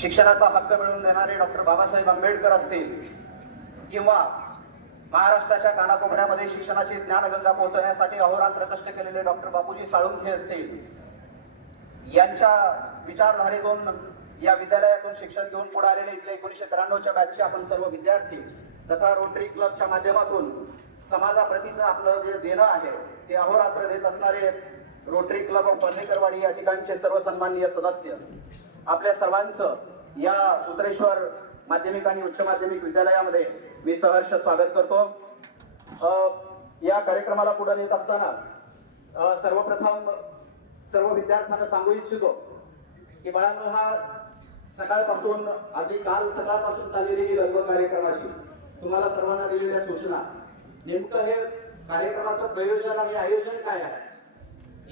शिक्षणाचा हक्क मिळवून देणारे डॉक्टर बाबासाहेब आंबेडकर असतील किंवा महाराष्ट्राच्या कानाकोपऱ्यामध्ये शिक्षणाची ज्ञानगंगा पोहोचवण्यासाठी अहोरात्र कष्ट केलेले डॉक्टर बापूजी साळुंखे असतील, यांच्या विचारधारेतून या विद्यालयातून शिक्षण घेऊन पुढे आलेले इथले 1993च्या बॅचचे आपण सर्व विद्यार्थी तथा रोटरी क्लबच्या माध्यमातून समाजाप्रतीचं आपलं जे देणं आहे ते अहोरात्र देत असणारे रोटरी क्लब ऑफ पर्लेकरवाडी या ठिकाणचे सर्व सन्माननीय सदस्य, आपल्या सर्वांचं या उत्तरेश्वर माध्यमिक आणि उच्च माध्यमिक विद्यालयामध्ये मी सहर्ष स्वागत करतो। या कार्यक्रमाला पुढे नेत असताना सर्वप्रथम सर्व विद्यार्थ्यांना सांगू इच्छितो की बाळांनो, हा सकाळपासून आधी काल सकाळपासून चाललेली ही रंग कार्यक्रमाची तुम्हाला सर्वांना दिलेल्या सूचना, नेमकं हे कार्यक्रमाचं प्रयोजन आणि आयोजन काय आहे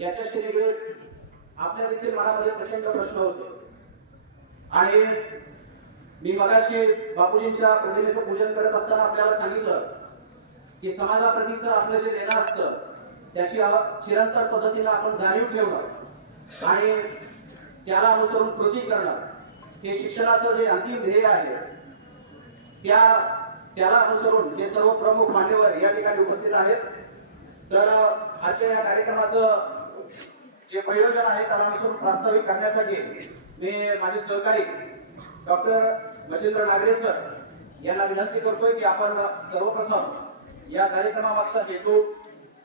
याच्याशी निगडीत आपल्या देखील मनामध्ये प्रचंड प्रश्न होते। आणि मी मगाशी बापूजींच्या प्रतिमेचं पूजन करत असताना आपल्याला सांगितलं की समाजाप्रतीचं आपलं जे देणं असतं त्याची चिरंतन पद्धतीने आपण जाणीव ठेवणं आणि त्याला अनुसरून कृती करणं हे शिक्षणाचं जे अंतिम ध्येय आहे त्याला अनुसरून हे सर्व प्रमुख मान्यवर या ठिकाणी उपस्थित आहेत। तर आजच्या या कार्यक्रमाचं जे प्रयोजन आहे त्याला अनुसरून प्रास्ताविक करण्यासाठी मी माझे सहकारी डॉक्टर मच्छिंद्र नागरे सर यांना विनंती करतोय की आपण सर्वप्रथम या कार्यक्रमामागचा हेतू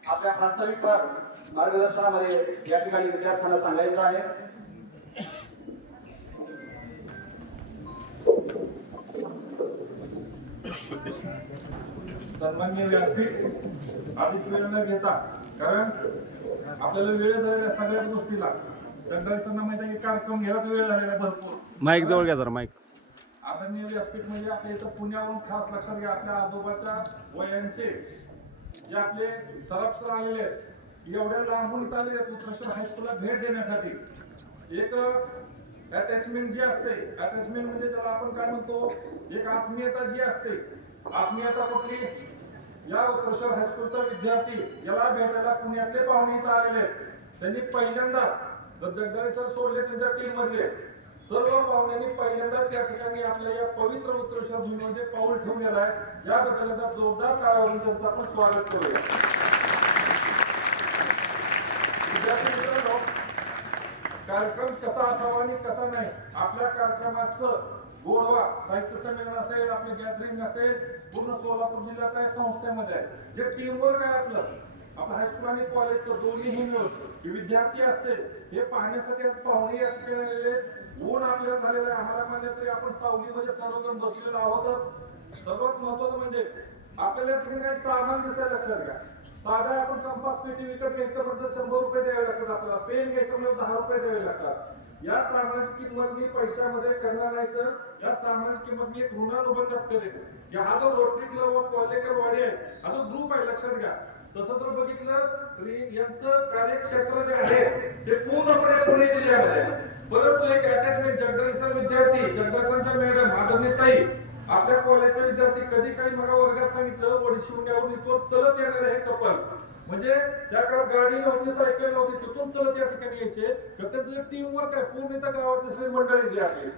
आपल्या प्रास्ताविकवर मार्गदर्शनामध्ये या ठिकाणी विद्यार्थ्यांना सांगायचा आहे। सन्माननीय व्यासपीठ, अधिक वेळ न घेता, कारण आपल्याला वेळ झालेल्या सगळ्याच गोष्टीला चंद्राईसरना माहिती आहे की कार्यक्रम घ्यायलाच वेळ झालेला भरपूर। माईक जवळ घ्या जरा माईक। आदरणीय व्यासपीठ म्हणजे आपल्या इथं पुण्यावरून खास लक्षात घ्या, आपल्या आजोबाच्या वयांचे जे आपले सराफसर आलेले आहेत, एवढ्या लांबून इथं आलेले आहेत उत्तरेश्वर हायस्कूलला भेट देण्यासाठी। एक अटॅचमेंट जी असते, अटॅचमेंट म्हणजे ज्याला आपण काय म्हणतो, एक आत्मीयता जी असते, आत्मीयता कुठली, या उत्तरेश्वर हायस्कूलचा विद्यार्थी याला भेटायला पुण्यातले पाहुणे इथं आलेले आहेत। त्यांनी पहिल्यांदाच जगदाळे सर सोडले त्यांच्या टीम मधले सर्व पाहुण्यांनी पहिल्यांदाच या ठिकाणी आपल्या या पवित्र उत्तरेश्वर भूमीमध्ये पाऊल ठेवून गेला आहे। याबद्दल आता जोरदार टाळ्या त्यांचं आपण स्वागत करूया। कार्यक्रम कसा असावा आणि कसा नाही, आपल्या कार्यक्रमाचं गोडवा साहित्य संमेलन असेल, आपली गॅदरिंग असेल, पूर्ण सोलापूर जिल्ह्यात आहे, संस्थेमध्ये आहे, जे टीमवर्क आहे आपलं हायस्कूल आणि कॉलेजचं दोन्हीही मिळून विद्यार्थी असते हे पाहण्यासाठी आज पाहुणे या ठिकाणी आलेले। ऊन आपल्याला झालेलं आहे, आम्हाला म्हणलं तरी आपण सावलीमध्ये सर्वजण बसलेलो आहोतच। सर्वात महत्वाचं म्हणजे आपल्याला या ठिकाणी काही सामान दिसतंय, लक्षात घ्या। साधा आपण कंपास पेटी विकत घ्यायचं म्हणजे 100 रुपये द्यावे लागतात, आपल्याला पेन घ्यायचं म्हणजे 10 रुपये द्यावे लागतात। या सामानाची किंमत मी पैशामध्ये करणार नाही सर, या सामानाची किंमत मी एक ऋणानुबंधात करेन। हा जो रोटरी क्लब ऑफ पर्लेकरवाडी आहे, हा जो ग्रुप आहे, लक्षात घ्या। तसं तर बघितलं तरी यांचं कार्यक्षेत्र जे आहे ते पूर्णपणे पुणे जिल्ह्यामध्ये, परंतु एक अटॅचमेंट जगदीशर विद्यार्थी, जगदीशच्या मॅडम आदरणीय ताई, आपल्या कॉलेजचे विद्यार्थी कधी काही मला वर्गात सांगितलं वडशिवण्यावरून इथवर चलत येणार आहे कपल, म्हणजे त्या काळात गाडी नव्हती, सायकल नव्हती, तिथून चलत या ठिकाणी यायचे। तर त्यांचं टीम वर्क आहे, पूर्ण त्या गावातली सगळी मंडळी जी आहे,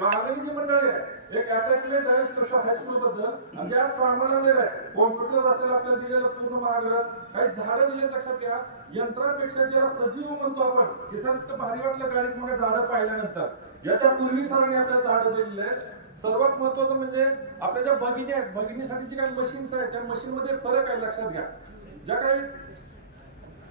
बारावीची मंडळी आहे, एक अटॅचमेंट आहे उत्तरेश्वर हायस्कूल बद्दल। आणि ज्या सामान आलेलं आहे, कॉम्प्युटर असेल आपल्याला दिलेलं पूर्ण मार्ग, काही झाडं दिले, लक्षात घ्या। यंत्रापेक्षा ज्याला सजीव म्हणतो आपण, हे सर इतकं भारी वाटलं गाडीत मग झाडं पाहिल्यानंतर। याच्या पूर्वी सरांनी आपल्याला झाडं दिलेली आहेत। सर्वात महत्वाचं म्हणजे आपल्या ज्या भगिनी आहेत, भगिनीसाठीची काही मशीन्स आहेत, त्या मशीन मध्ये फरक आहे, लक्षात घ्या। ज्या काही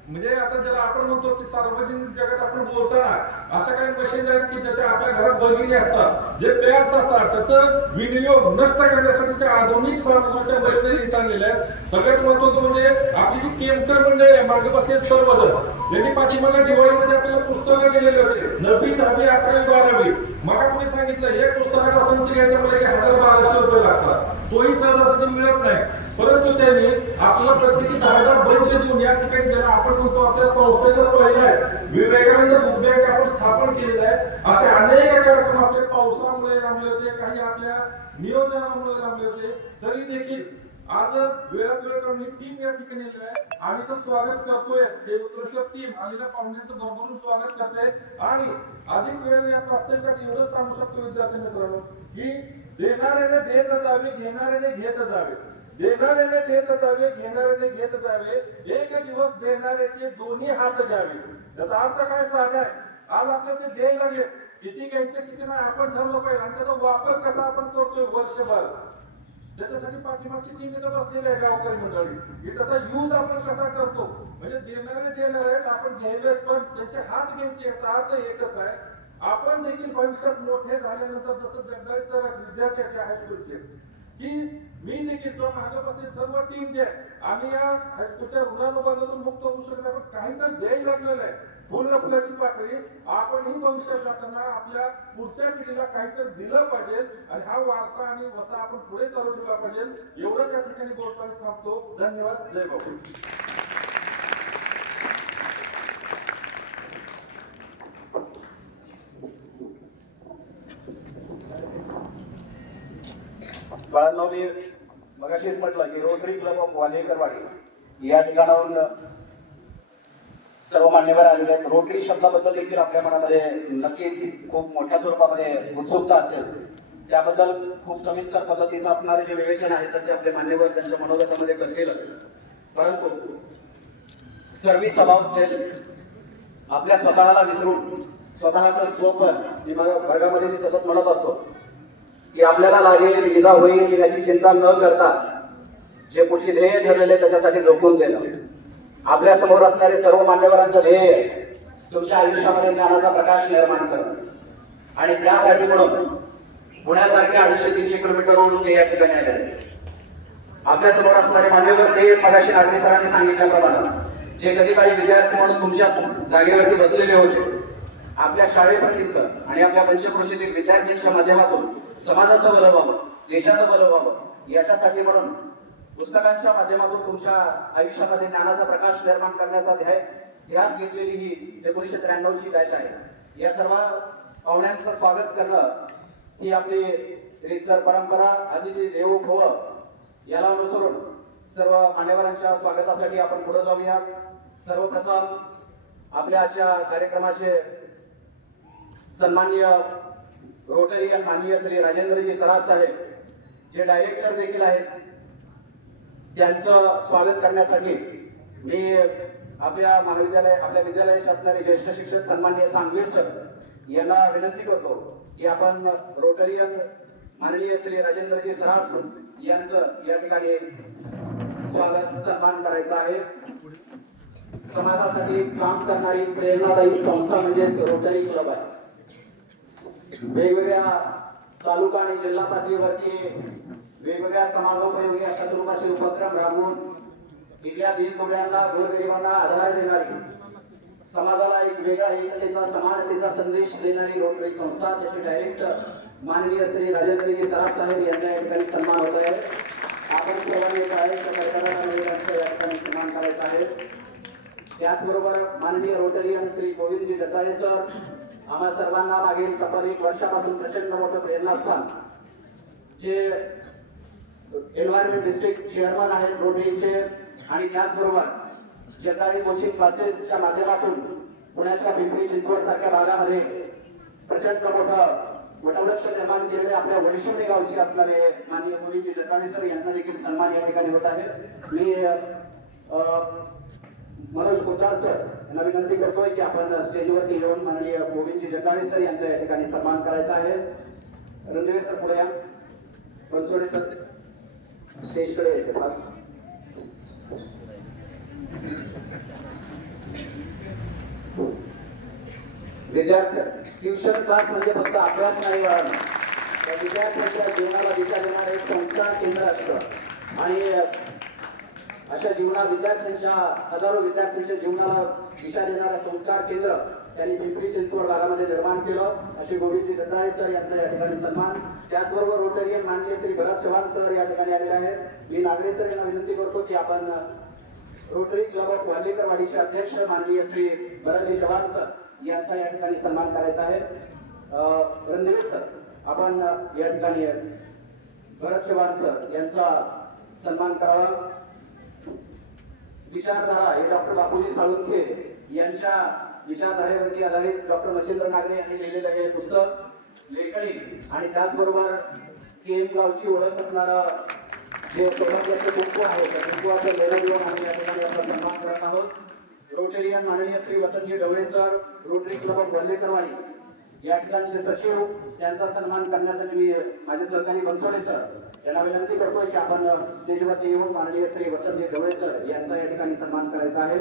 म्हणजे आता ज्याला आपण म्हणतो की सार्वजनिक जगात आपण बोलताना अशा काही मशीन आहेत की ज्याच्या आपल्या घरात भगिनी असतात, जे पॅड्स असतात, त्याचं विनियोग नष्ट करण्यासाठीच्या आधुनिक साधनाच्या मशिनरी इथं आणलेल्या आहेत। सगळ्यात महत्वाचं म्हणजे आपली जी केमकर मंडळी आहे, मागे बसलेले सर्वजण, यांनी पाठीमागे दिवाळीमध्ये आपल्याला पुस्तकं दिलेले होते, 9वी 10वी 11वी 12वी। मग तुम्ही सांगितलं एक पुस्तकाचा संच घ्यायचा म्हणजे 1000-1200 रुपये लागतात, तोही सहजासहजी मिळत नाही। परंतु त्यांनी आपल्याला प्रत्येकी 10-10 बंच देऊन या ठिकाणी ज्याला आपण म्हणतो आपल्या संस्थेचं पहिलं आहे विवेकानंद बुक बँक आपण स्थापन केलेलं आहे। असे अनेक कार्यक्रम आपले पावसामुळे लांबले होते, काही आपल्या नियोजनामुळे लांबले होते, तरी देखील आज वेळात वेळ काढून ही टीम या ठिकाणी आलेली आहे. आम्ही तर स्वागत करतोय, हे उत्कृष्ट टीम आलेल्या पाहुण्यांचं भरभरून स्वागत करते. आणि अधिक वेळ या प्रास्ताविकात एवढंच सांगू शकतो विद्यार्थी मित्रांनो की देणाऱ्याने देत जावे, घेणाऱ्याने घेत जावे, देणाऱ्याने देत जावे, घेणाऱ्याने घेत जावे, एक दिवस देणाऱ्याचे दोन्ही हात द्यावे. त्याचा अर्थ काय साधा आहे. आज आपल्याला ते द्यायला लागले, किती घ्यायचं किती नाही आपण ठरवलं पाहिजे आणि त्याचा वापर कसा आपण करतोय वर्षभर, त्याच्यासाठी पाठीमागची टीम इथं बसलेली आहे गावकरी मंडळी, की त्याचा यूज आपण कसा करतो. म्हणजे देणारे देणार आहेत, आपण घ्यायला पण त्याचे हात घ्यायचे. याचा अर्थ एकच आहे, आपण देखील भविष्यात मोठे झाल्यानंतर जसं जगदाळे सर विद्यार्थी आहेत हायस्कूलचे, की मी देखील किंवा मागे बसले सर्व टीम जे आम्ही या हायस्कूलच्या ऋणानुबंधातून मुक्त होऊ शकतो. पण काहीतरी द्यायला लागलेलं आहे, फुल फुलाची पाकळी. आपणही भविष्यात जाताना आपल्या पुढच्या पिढीला काहीतरी दिलं पाहिजे आणि हा वारसा आणि वसा आपण पुढे चालू ठेवला पाहिजे. एवढंच या ठिकाणी बोलताना थांबतो. धन्यवाद. जय बाबू. बाळांनो, मी मगाशीच म्हटलं की रोटरी क्लब ऑफ वालेकरवाडी या ठिकाणाहून सर्व मान्यवर आलेले आहेत. रोटरी शब्दाबद्दल देखील आपल्या मनामध्ये नक्कीच खूप मोठ्या स्वरूपामध्ये उत्सुकता असेल. त्याबद्दल खूप सविस्तर पद्धतीचं असणारे जे विवेचन आहे तर ते आपले मान्यवर त्यांच्या मनोगतामध्ये करतीलच. परंतु सर्व्हिस अबाउट सेल्फ, आपल्या स्वतःला विसरून स्वतःचं स्वपन, मी वर्गामध्ये मी सतत म्हणत असतो की आपल्याला लागेल विजा होईल याची चिंता न करता जे पुढची ध्येय ठरलेले त्याच्यासाठी झोकून देणं. आपल्या समोर असणारे सर्व मान्यवरांचं ध्येय तुमच्या आयुष्यामध्ये ज्ञानाचा प्रकाश निर्माण करणं आणि त्यासाठी म्हणून पुण्यासारख्या 250-300 किलोमीटरवरून ते या ठिकाणी आले. आपल्या समोर असणारे मान्यवर ते मगाशी नागरी सरांनी सांगितल्याप्रमाणे जे कधी काही विद्यार्थी म्हणून तुमच्या जागेवरती बसलेले होते, आपल्या शाळेपतीचं आणि आपल्या पंचक्रोशीतील विद्यार्थ्यांच्या माध्यमातून समाजाचं भलं व्हावं, देशाचं भलं व्हावं याच्यासाठी म्हणून पुस्तकांच्या माध्यमातून तुमच्या आयुष्यामध्ये ज्ञानाचा प्रकाश निर्माण करण्याचा ध्यास घेतलेली ही 1993ची बॅच आहे. या सर्व पाहुण्यांचं स्वागत करणं ही आपली रीतसर परंपरा. अतिथी देवो भव याला अनुसरून सर्व मान्यवरांच्या स्वागतासाठी आपण पुढे जाऊया. सर्वप्रथम आपल्या आजच्या कार्यक्रमाचे सन्माननीय रोटरीयन माननीय श्री राजेंद्रजी सराफ साहेब जे डायरेक्टर देखील आहेत, त्यांचं स्वागत करण्यासाठी मी आपल्या विद्यालयाचे असणारे ज्येष्ठ शिक्षक सन्माननीय सांगवी सर यांना विनंती करतो की आपण रोटरीयन माननीय श्री राजेंद्रजी सराफ यांचं या ठिकाणी स्वागत सन्मान करायचा आहे. समाजासाठी काम करणारी प्रेरणादायी संस्था म्हणजे रोटरी क्लब आहे. वेगवेगळ्या तालुका आणि जिल्हा पातळीवरती वेगवेगळ्या समाजोपयोगी अशा स्वरूपाचे उपक्रम राबवून इथल्या दीनदुबळ्यांना, गोरगरिबांना आधार देणारी, समाजाला एक वेगळा एकतेचा समानतेचा संदेश देणारी रोटरी संस्था, त्याचे डायरेक्टर माननीय श्री राजेंद्रजी सराफ साहेब यांना या ठिकाणी सन्मान होत आहे. आपण सर्वांनी सन्मान करायचा आहे. त्याचबरोबर माननीय रोटरीयन श्री गोविंदजी जगदाळे सर आम्हा सर्वांना मागील तब्बल 1 वर्षापासून प्रचंड मोठं प्रेरणास्थान, जे एन्व्हायरमेंट डिस्ट्रिक्ट चेअरमन आहेत रोटरीचे, आणि त्याचबरोबर जगदाळे कोचिंग क्लासेसच्या माध्यमातून पुण्याच्या पिंपरी चिंचवड सारख्या भागामध्ये प्रचंड मोठं वटवृक्ष निर्माण केलेले आपल्या वैष्णवी गावचे असणारे माननीय गोविंदजी जगदाळे सर यांचा देखील सन्मान या ठिकाणी होत आहे. मी मनोज गुद्दार सर यांना विनंती करतोय की आपण स्टेजवरती येऊन माननीय गोविंदजी जगदाळे सर यांचा या ठिकाणी सन्मान करायचा आहे. रणदेवे सर पुढे या. बनसोडे सर स्टेजकडे यायचे. विद्यार्थी ट्युशन क्लास म्हणजे फक्त अभ्यास नाही वाढवणं, त्या विद्यार्थ्यांच्या जीवनाला दिशा देणारं एक संस्कार केंद्र असतं आणि अशा विद्यार्थ्यांच्या हजारो विद्यार्थ्यांच्या जीवनाला दिशा देणारं संस्कार केंद्र त्यांनी पिंपरी चिंचवड भागामध्ये निर्माण केलं. असे गोविंदजी जगदाळे सर यांचा या ठिकाणी सन्मान. त्याचबरोबर रोटरीयन माननीय श्री भरत चव्हाण सर या ठिकाणी आलेले आहेत. मी नागरे सर यांना विनंती करतो की आपण रोटरी क्लब ऑफ वालेकरवाडीचे अध्यक्ष माननीय श्री भरतजी चव्हाण सर यांचा या ठिकाणी सन्मान करायचा आहे. रणदेवे सर आपण या ठिकाणी भरत चव्हाण सर यांचा सन्मान करावा. विचारधारा हे डॉक्टर बापूजी साळुंखे यांच्या विचारधारेवरती आधारित डॉक्टर मच्छिंद्र नागरे यांनी लिहिलेलं हे पुस्तक लेखणी आणि त्याचबरोबर केम गावची ओळख असणारं जे सौभाग्याचे कुंकू आहे त्या कुंकूचं लेणं आम्ही या ठिकाणी आपला सन्मान करत आहोत. रोटेरियन माननीय श्री वसंतजी Dhawale sir, Rotary Club of Vallekarwadi या ठिकाणचे सचिव, त्यांचा सन्मान करण्यासाठी मी माझे सहकारी बनसोडे सर यांना विनंती करतोय की आपण स्टेजवरती येऊन माननीय श्री वसंतजी ढवळे सर यांचा या ठिकाणी सन्मान करायचा आहे.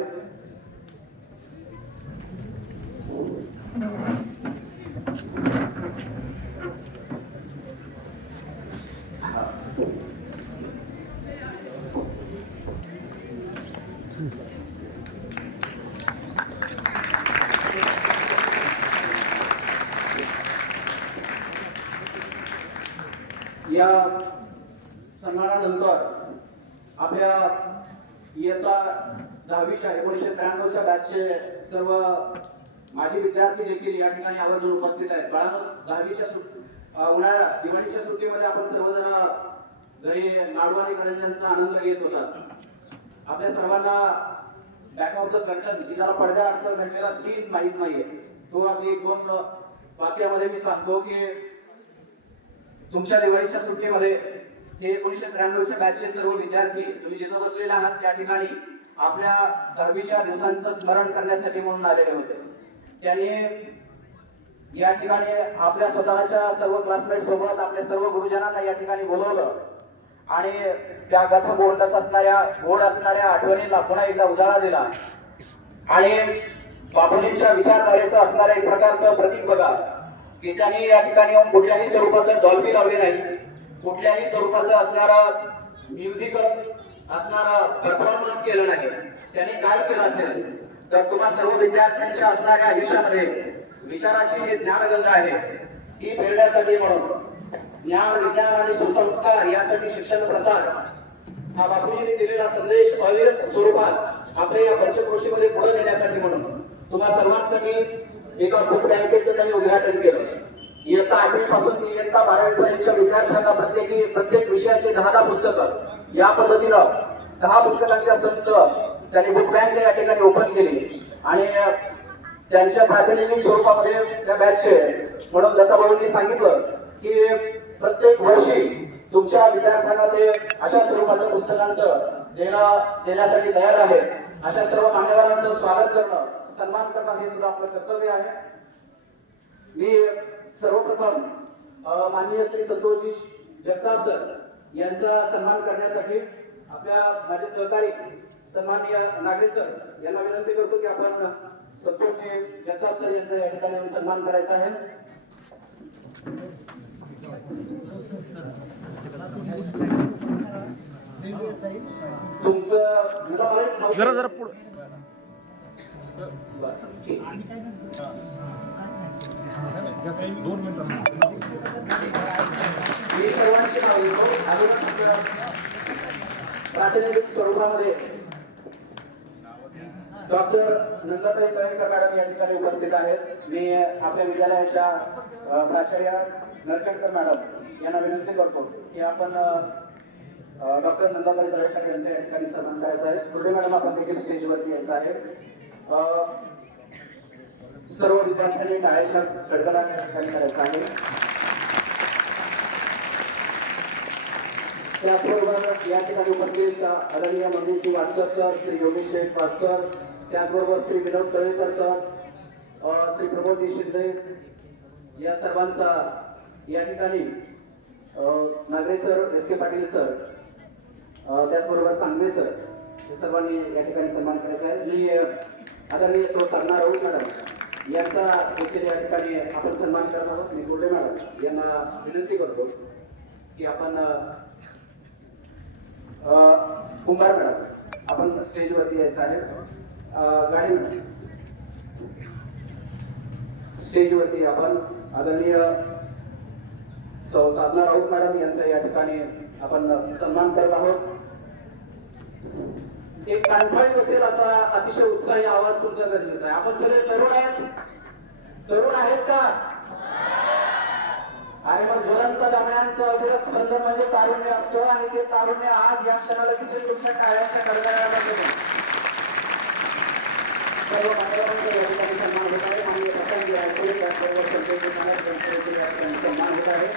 या सन्मानानंतर आपल्या इयत्ता 10वीच्या 1993च्या बॅचचे सर्व माजी विद्यार्थी देखील या ठिकाणी आवर्जून उपस्थित आहेत. बाळांनो, 10वीच्या उन्हाळ्यात दिवाळीच्या सुट्टीमध्ये आपण सर्वजण घरी लाडू आणि करंज्यांचा आनंद घेत होतात. आपल्या सर्वांना बॅक ऑफ द कर्टन जी ज्याला पडद्या आडचा घडलेला सीन माहीत नाहीये. तो अगदी 1-2 वाक्यामध्ये मी सांगतो की तुमच्या दिवाळीच्या सुट्टीमध्ये हे 1993च्या बॅचचे सर्व विद्यार्थी तुम्ही जिथं बसलेले आहात त्या ठिकाणी आपल्या 10वीच्या दिवसांचं स्मरण करण्यासाठी म्हणून आलेले होते. त्यांनी या ठिकाणी आपल्या स्वतःच्या सर्व क्लासमेट सोबत आपल्या सर्व गुरुजनांना या ठिकाणी बोलवलं आणि त्या कथा गोड असणाऱ्या आठवणींना पुन्हा एकदा उजाळा दिला. आणि बापूजींच्या विचारधारेचं असणाऱ्या एक प्रकारचं प्रतीक बघा की त्यांनी या ठिकाणी येऊन कुठल्याही स्वरूपाचं डॉल्बी लावली नाही, कुठल्याही स्वरूपाचं असणारं म्युझिकल असणारा परफॉर्मन्स केलं नाही. त्यांनी काय केलं असेल तर तुम्हा सर्व विद्यार्थ्यांच्या असणाऱ्या आयुष्यामध्ये विचाराची जी ज्ञानगंगा आहे ती फेडण्यासाठी म्हणून ज्ञान, विज्ञान आणि सुसंस्कार यासाठी शिक्षण प्रसार हा बापूजींनी दिलेला संदेश अविरत स्वरूपात आपल्या या पंचक्रोशीमध्ये पुढे नेण्यासाठी म्हणून तुम्हा सर्वांसाठी एका बुक बँकेचं त्यांनी उद्घाटन केलं. इयत्ता 8वी पासून ते इयत्ता 12वी पर्यंतच्या विद्यार्थ्यांना प्रत्येक विषयाची 10 पुस्तकं या पद्धतीनं 10 पुस्तकांच्या संच त्यांनी बुक बँक या ठिकाणी ओपन केली आणि त्यांच्या प्रातिनिधिक स्वरूपामध्ये त्या बॅचचे म्हणून लताबाईंनी सांगितलं की प्रत्येक वर्षी तुमच्या विद्यार्थ्यांना ते अशा स्वरूपाच्या पुस्तकांचं देण्यासाठी तयार आहे. अशा सर्व मान्यवरांचं स्वागत करणं, सन्मान करणं हे सुद्धा आपलं कर्तव्य आहे. मी सर्वप्रथम माननीय श्री संतोषजी जगताप सर यांचा सन्मान करण्यासाठी आपल्या माझे सहकारी सन्माननीय नागरे सर यांना विनंती करतो की आपण संतोषजी जगताप सर यांचा या ठिकाणी सन्मान करायचा आहे. तुमचं जरा पुढे मी सर्वांची नाव घेतो. प्रातिनिधिक स्वरूपामध्ये डॉक्टर नंदाताई कळेकर मॅडम या ठिकाणी उपस्थित आहेत. मी आपल्या विद्यालयाच्या प्राचार्य नरखेडकर मॅडम यांना विनंती करतो की आपण डॉक्टर नंदाताई कळेकर यांच्या या ठिकाणी सन्मान करायचा आहे. पुढे मॅडम आपण देखील स्टेजवरती यायचं आहे. सर्व विद्यार्थ्यांनी टाळ्याच्या कडकडाट या ठिकाणी करायचा आहे. त्याचबरोबर या ठिकाणी उपस्थित आदरणीय मंदिरजी वासकर सर, श्री योगेश शेठ वासकर, त्याचबरोबर श्री विनोद तळेकर सर, श्री प्रमोदजी शिंदे या सर्वांचा या ठिकाणी नागरे सर, एस के पाटील सर, त्याचबरोबर सांगवे सर हे सर्वांनी या ठिकाणी सन्मान करायचा आहे. मी आदरणीय सौ साधना राऊत मॅडम यांचा देखील या ठिकाणी आपण सन्मान करत आहोत. मी गोल्डे मॅडम यांना विनंती करतो की आपण कुंभार मॅडम आपण स्टेजवरती यायचं आहे. गाडी मॅडम स्टेजवरती आपण आदरणीय सौ साधना राऊत मॅडम यांचा या ठिकाणी आपण सन्मान करत आहोत. एक कॉन्फिडंट असेल असा अतिशय उत्साही आवाज तुमचा गरजेचा आहे. आपण सगळे तरुण आहेत का? आणि मग ज्वलंत दरम्यानचं अविरत स्पंदन म्हणजे तारुण्य असतं आणि ते तारुण्य आज या क्षणाला दिसेल तुमच्या टाळ्यांच्या कडकडाटामध्ये. सर्व मान्यवरांचा या ठिकाणी सन्मान होत आहे. माननीय प्रशांत आयकोले त्याचबरोबर संजय महाराज यांचा सन्मान होत आहे.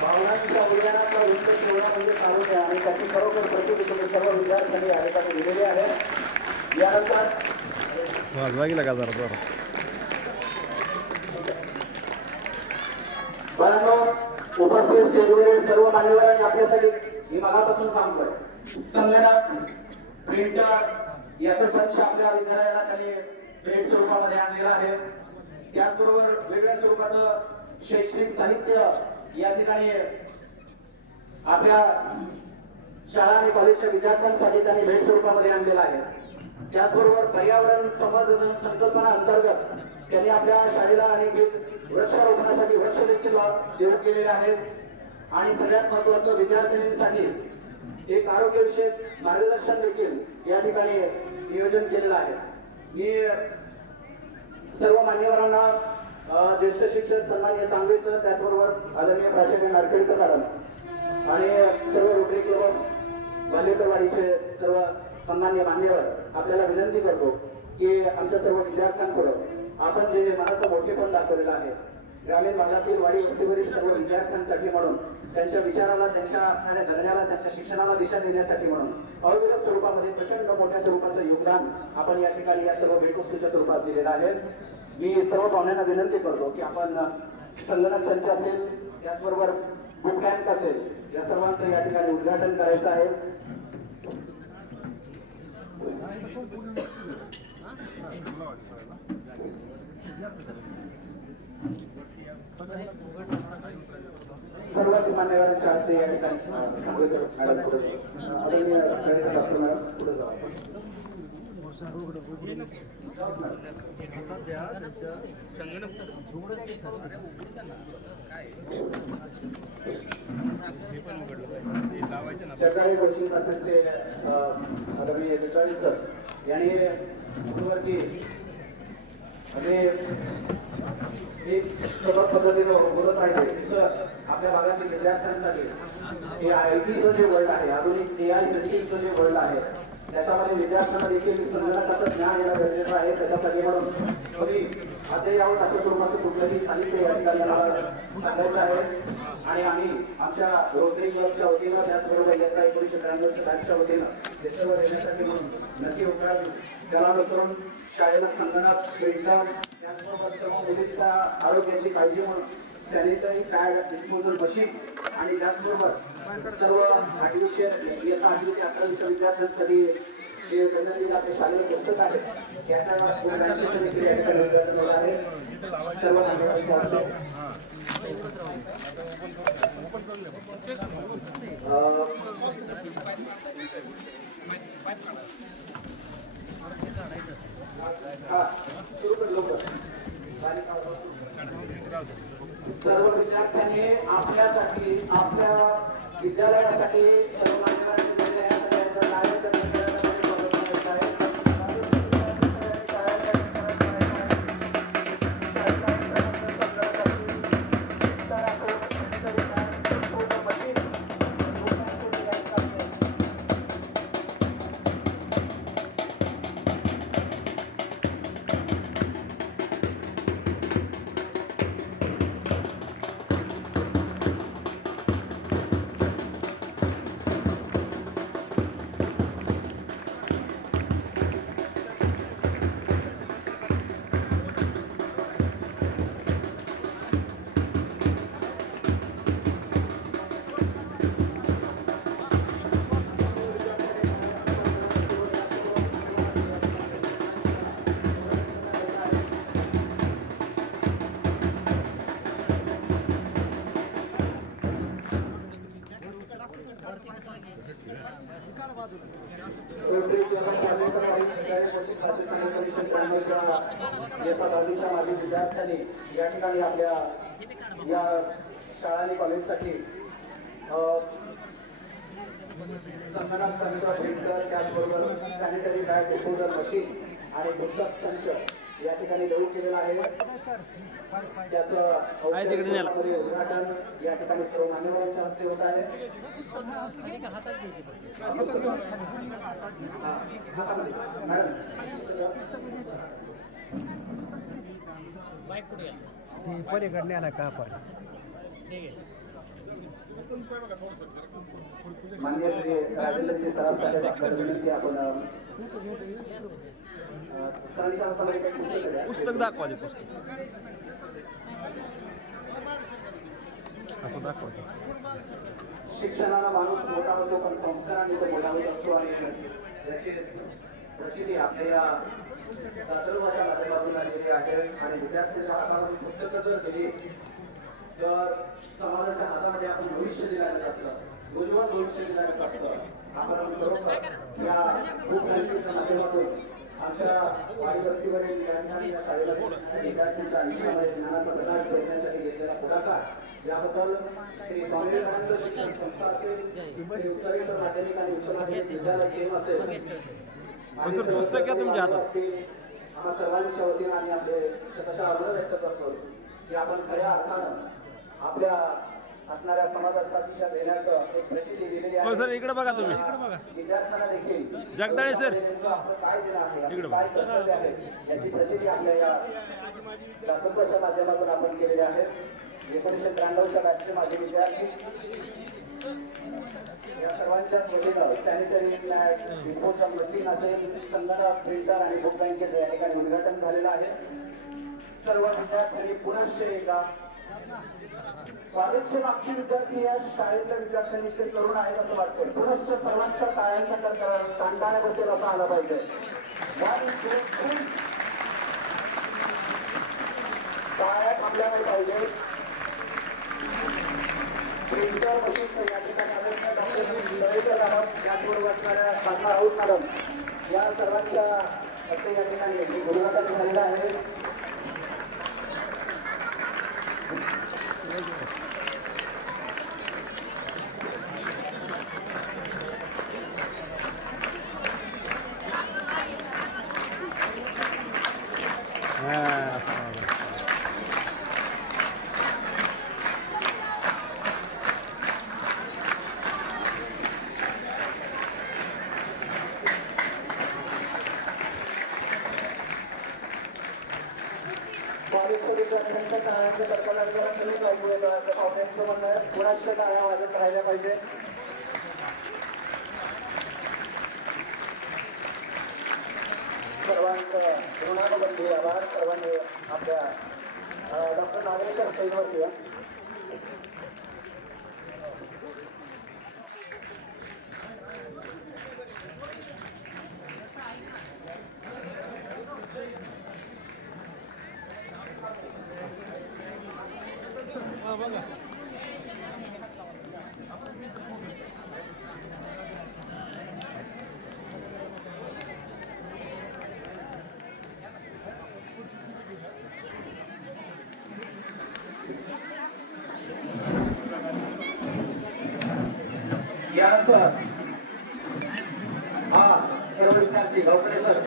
भावनांच्या उद्यानाचा उल्लेख ठेवणं म्हणजे तारुण्य आणि त्याची खरोखर प्रकृती तुम्ही सर्व विद्यार्थ्यांनी या ठिकाणी दिलेली आहे. यानंतर उपस्थित स्टेजवरील सर्व मान्यवरांनी आपल्यासाठी मी मगापासून सांगतोय संगणक प्रिंटर याचा संच आपल्या विद्यालयाला त्यांनी भेट स्वरूपामध्ये आणलेला आहे. त्याचबरोबर वेगळ्या स्वरूपाचं शैक्षणिक साहित्य या ठिकाणी आपल्या शाळा आणि कॉलेजच्या विद्यार्थ्यांसाठी त्यांनी भेट स्वरूपामध्ये आणलेला आहे. त्याचबरोबर पर्यावरण संवर्धन संकल्पना अंतर्गत त्यांनी आपल्या शाळेला आणि वृक्षारोपणासाठी वृक्ष देखील देऊ केलेले आहेत. आणि सगळ्यात महत्वाचं विद्यार्थिनींसाठी एक आरोग्यविषयक मार्गदर्शन देखील या ठिकाणी नियोजन केलेलं आहे. मी सर्व मान्यवरांना ज्येष्ठ शिक्षक सन्माननीय सांगवे सर त्याचबरोबर आदरणीय प्राचार्य नारखेडकर मॅडम आणि सर्व रोटरी क्लब बालेकरवाडीचे सर्व सन्माननीय मान्यवर आपल्याला विनंती करतो की आमच्या सर्व विद्यार्थ्यांकडून आपण जे मनाचं मोठेपण दाखवलेलं आहे ग्रामीण भागातील वाडी वस्तीवरील सर्व विद्यार्थ्यांसाठी म्हणून त्यांच्या विचाराला त्यांच्या असणाऱ्या जगण्याला त्यांच्या शिक्षणाला दिशा देण्यासाठी म्हणून अविरत स्वरूपामध्ये प्रचंड मोठ्या स्वरूपाचं योगदान आपण या ठिकाणी या सर्व भेटवस्तूच्या स्वरूपात दिलेलं आहे. मी सर्व पाहुण्यांना विनंती करतो की आपण संगणक संच असेल त्याचबरोबर बुक बँक असेल या सर्वांचं या ठिकाणी उद्घाटन करायचं आहे. सर्व मान्यवरांच्या हस्ते या ठिकाणी पुढे जाऊ. सकाळी कोचिंग क्लासेसचे आदरणीय अधिकारी सर यांनी वरती एक सोबत पद्धतीने बोलत राहिले सर आपल्या भागातील विद्यार्थ्यांसाठी हे आयटीचं जे वर्ल्ड आहे आधुनिक AI सिस्टीमचं जे वर्ल्ड आहे त्याच्यामध्ये विद्यार्थ्यांना देखील संगणकाचं ज्ञान येणं गरजेचं आहे. त्याच्यासाठी म्हणून कधी अद्ययावत अशा स्वरूपाचं कुठलंही साहित्य या ठिकाणी आम्हाला सांगायचं आहे. आणि आम्ही आमच्या रोटरी क्लबच्या वतीनं त्याचबरोबर यंदा 1993 बॅचच्या वतीनं हे सर्व देण्यासाठी म्हणून नक्की उपक्रम त्याला अनुसरून शाळेला संगणक प्रिंटर त्याचबरोबर सर्व मुलींच्या आरोग्याची काळजी म्हणून सॅनिटरी पॅड डिस्पोजल मशीन आणि त्याचबरोबर सर्व 8वी ते 11वी विद्यार्थ्यांसाठी जे दैनंदिन आपले शालेय पुस्तक आहेत याच्या देखील आहे. सर्व सर्व विद्यार्थ्यांनी आपल्यासाठी आपल्या विद्यालयासाठी सर्व माझी विद्यार्थ्यांनी या ठिकाणी आपल्या या शाळा आणि कॉलेजसाठी संगणक संच प्रिंटर त्याचबरोबर सॅनिटरी पॅड डिस्पोजल मशीन आणि पुस्तक संच या ठिकाणी देऊ केलेला आहे. त्याचं उद्घाटन या ठिकाणी सर्व मान्यवरांच्या हस्ते होत आहे. पलीकडे आला का आपण मान्य श्री राजेंद्रजी सराफसाठी विनंती आपण पुस्तक दाखवा ते पुस्तक असं दाखवा. शिक्षणाला माणूस मोठा होतो पण संस्कारांनी तो मोठा होत असतो आणि त्याचीच प्रचिती आपल्या या दातृत्वाच्या माध्यमातून आलेली आहे. आणि विद्यार्थ्यांच्या हातामध्ये पुस्तकं जर दिली तर समाजाच्या हातामध्ये आपण भविष्य दिलेलं असतं, उज्ज्वल भविष्य दिलेलं असतं. आपण खरोखर या बुकच्या माध्यमातून आमच्या वाडीवस्तीवरील विद्यार्थ्यांनी या शाळेला विद्यार्थ्यांच्या आयुष्यामध्ये ज्ञानाचा प्रकाश करण्यासाठी घेतलेला पुढाकार याबद्दल श्री स्वामी विवेकानंद शिक्षण संस्था असेल, श्री उत्तरेश्वर माध्यमिक आणि उच्च माध्यमिक विद्यालय केम असेल, पुस्तक घ्या तुमच्या हातात. आम्हा सर्वांच्या वतीनं आम्ही आपले शतशः आभार व्यक्त करतो की आपण खऱ्या अर्थानं आपल्या असणाऱ्या समाजासाठीच्या देण्याचं एक प्रचिती दिलेली आहे. सर इकडे बघा तुम्ही, विद्यार्थ्यांना देखील जगदाळे सर काय दिलं आहे, इकडे काय कर्तव्य आहे याची प्रचिती आपल्या या दातृत्वाच्या माध्यमातून आपण केलेली आहे. 1993च्या बॅचचे माझे विद्यार्थी या सर्वांच्या वतीनं सॅनिटरी पॅड डिस्पोजल मशीन असेल, संगणक प्रिंटर आणि बुक बँकेचं या ठिकाणी उद्घाटन झालेलं आहे. सर्व विद्यार्थ्यांनी पुनश्च एकदा कॉलेजचे मागचे विद्यार्थी या शाळेतल्या विद्यार्थ्यांनी ते तरुण आहेत असं वाटतं. पुनश्च सर्वांच्या टाळ्यांच्या तांडाने बसेल असं आलं पाहिजे. टाळ्या थांबल्या नाही पाहिजे. प्रिंटर मशीन या ठिकाणी त्याचबरोबर असणाऱ्या साधना राऊत मॅडम या सर्वांच्या हस्ते या ठिकाणी उद्घाटन झालेलं आहे. कॉलेजच्या विद्यार्थ्यांच्या टाळ्यांच्या पुण्याच्या टाळ्या वाजत राहिल्या पाहिजे. सर्वांचं ऋणानुबंधी आभार. सर्वांनी आपल्या डॉक्टर नागरेकर स्टेजवर किंवा यानंतर हा सर्व विद्यार्थी गावकडे सर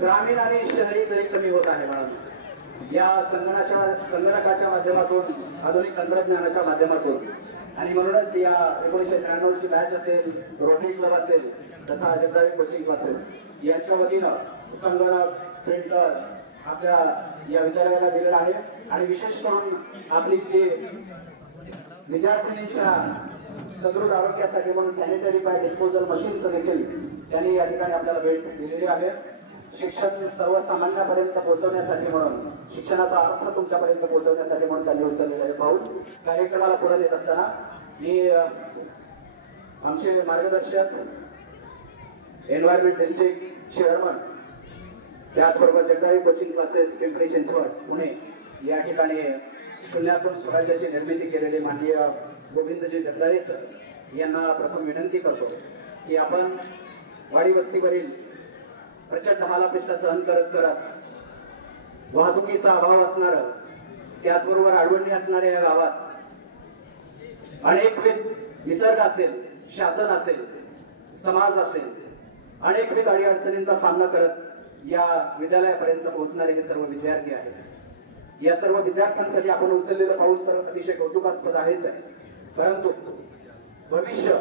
ग्रामीण आणि शहरी तरी कमी होत आहे मॅडम. या संगणकाच्या माध्यमातून आधुनिक तंत्रज्ञानाच्या माध्यमातून आणि म्हणूनच या 1993ची बॅच असेल, रोटरी क्लब असेल तथा जगदाळे कोचिंग क्लासेस यांच्या वतीनं संगणक प्रिंटर आपल्या या विद्यालयाला दिलेला आहे. आणि विशेष करून आपली ते विद्यार्थिनींच्या सदृढ आरोग्यासाठी म्हणून सॅनिटरी पॅड डिस्पोजल मशीनचं देखील त्यांनी या ठिकाणी आपल्याला भेट दिलेली आहे. शिक्षण सर्वसामान्यापर्यंत पोहोचवण्यासाठी म्हणून शिक्षणाचा अर्थ तुमच्यापर्यंत पोहोचवण्यासाठी म्हणून त्यांनी उचललेले आहे. भाऊ कार्यक्रमाला पुढे येत असताना मी आमचे मार्गदर्शक एन्व्हायरमेंट डिस्ट्रिक्ट चेअरमन त्याचबरोबर जगदाळे कोचिंग क्लासेस पिंपरी चिंचवड पुणे या ठिकाणी शून्यातून स्वराज्याची निर्मिती केलेले माननीय गोविंदजी जगदाळे सर यांना प्रथम विनंती करतो की आपण वाडी वस्तीवरील प्रचंड हालापेष्टा सहन करत वाहतुकीचा अभाव असणारं, त्याचबरोबर आडवणी असणाऱ्या या गावात अनेकविध निसर्ग असेल, शासन असेल, समाज असेल, अनेकविध अडचणींचा सामना करत या विद्यालयापर्यंत पोहोचणारे हे सर्व विद्यार्थी आहेत. या सर्व विद्यार्थ्यांसाठी आपण उचललेलं पाऊल तर अतिशय कौतुकास्पद आहेच आहे, परंतु भविष्य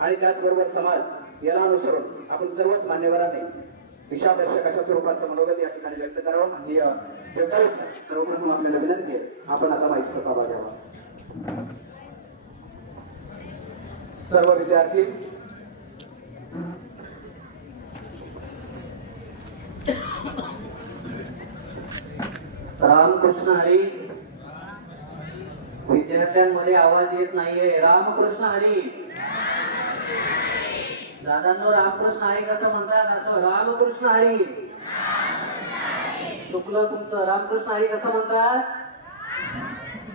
आणि त्याचबरोबर समाज याला अनुसरून आपण सर्वच मान्यवरांनी दिशादर्शक अशा स्वरूपाचं मनोगत या ठिकाणी व्यक्त करावं. म्हणजे सर्वप्रथम आपल्याला विनंती आहे, आपण आता माहिती ताबा द्यावा. सर्व विद्यार्थी रामकृष्ण हरी. विद्यार्थ्यांमध्ये आवाज येत नाहीये. रामकृष्ण हरी. दादांनो रामकृष्ण हरी कसं म्हणतात? असं रामकृष्ण हरी. चुकलं तुमचं. रामकृष्ण हरी कसं म्हणतात?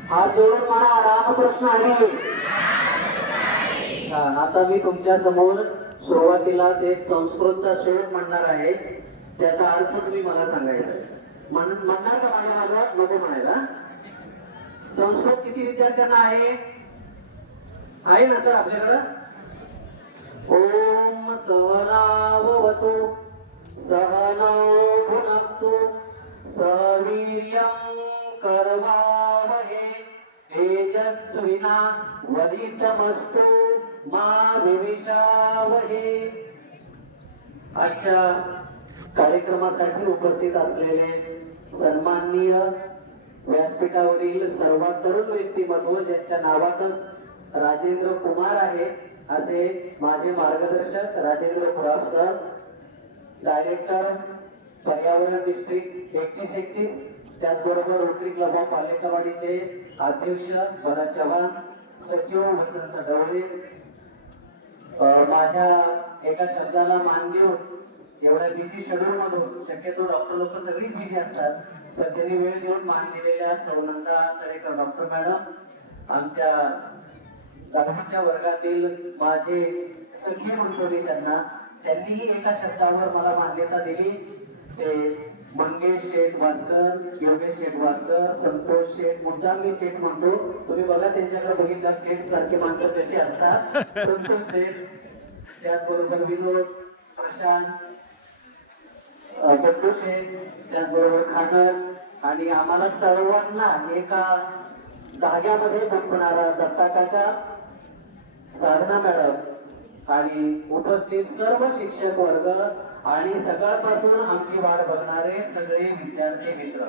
हात जोडून म्हणा रामकृष्ण हरी. आता मी तुमच्या समोर सुरुवातीलाच एक संस्कृतचा श्लोक म्हणणार आहे, त्याचा अर्थ तुम्ही मला सांगायचा आहे. म्हणणार का माझ्या मागं? नको म्हणायला. संस्कृत किती विद्यार्थ्यांना आहे ना सर आपल्याकडं? ओम सहनावतु सहनौ भुनक्तु सवीर्यं करवावहे तेजस्विना वधितमस्तु मा विद्विषावहे. आजच्या कार्यक्रमासाठी उपस्थित असलेले सन्माननीय व्यासपीठावरील सर्वात तरुण व्यक्तिमत्व ज्यांच्या नावातच राजेंद्र कुमार आहे असे माझे मार्गदर्शक राजेंद्र कुराप सर, डायरेक्टर पर्यावरण डिस्ट्रिक्ट 3131, त्याचबरोबर रोटरी क्लब ऑफ पालेकरवाडीचे अध्यक्ष भरत चव्हाण, सचिव वसंत ढवळे, माझ्या एका शब्दाला मान देऊन एवढ्या बिझी शेड्यूल मधून, शक्यतो डॉक्टर लोक सगळी बिझी असतात, तर त्यांनी वेळ देऊन मान दिलेल्या सौनंदा तळेकर डॉक्टर मॅडम, आमच्या 10वीच्या वर्गातील माझे सखी म्हणतो मी त्यांना, त्यांनीही एका शब्दावर मला मान्यता दिली. ते मंगेश शेठ वासकर, योगेश शेठ वासकर, संतोष शेठ, मुद्दाम मी शेठ म्हणतो, तुम्ही बघा त्यांच्याकडे बघितलं शेठ सारखे माणसं कशी असतात. संतोष शेठ, त्याचबरोबर विनोद, प्रशांत, गट्टू शेठ, त्याचबरोबर खानर, आणि आम्हाला सर्वांना एका धाग्यामध्ये गुंफणारा दत्ता काका, साधना मॅडम आणि उपस्थित सर्व शिक्षक वर्ग आणि सकाळपासून आमची वाट बघणारे सगळे विद्यार्थी मित्र.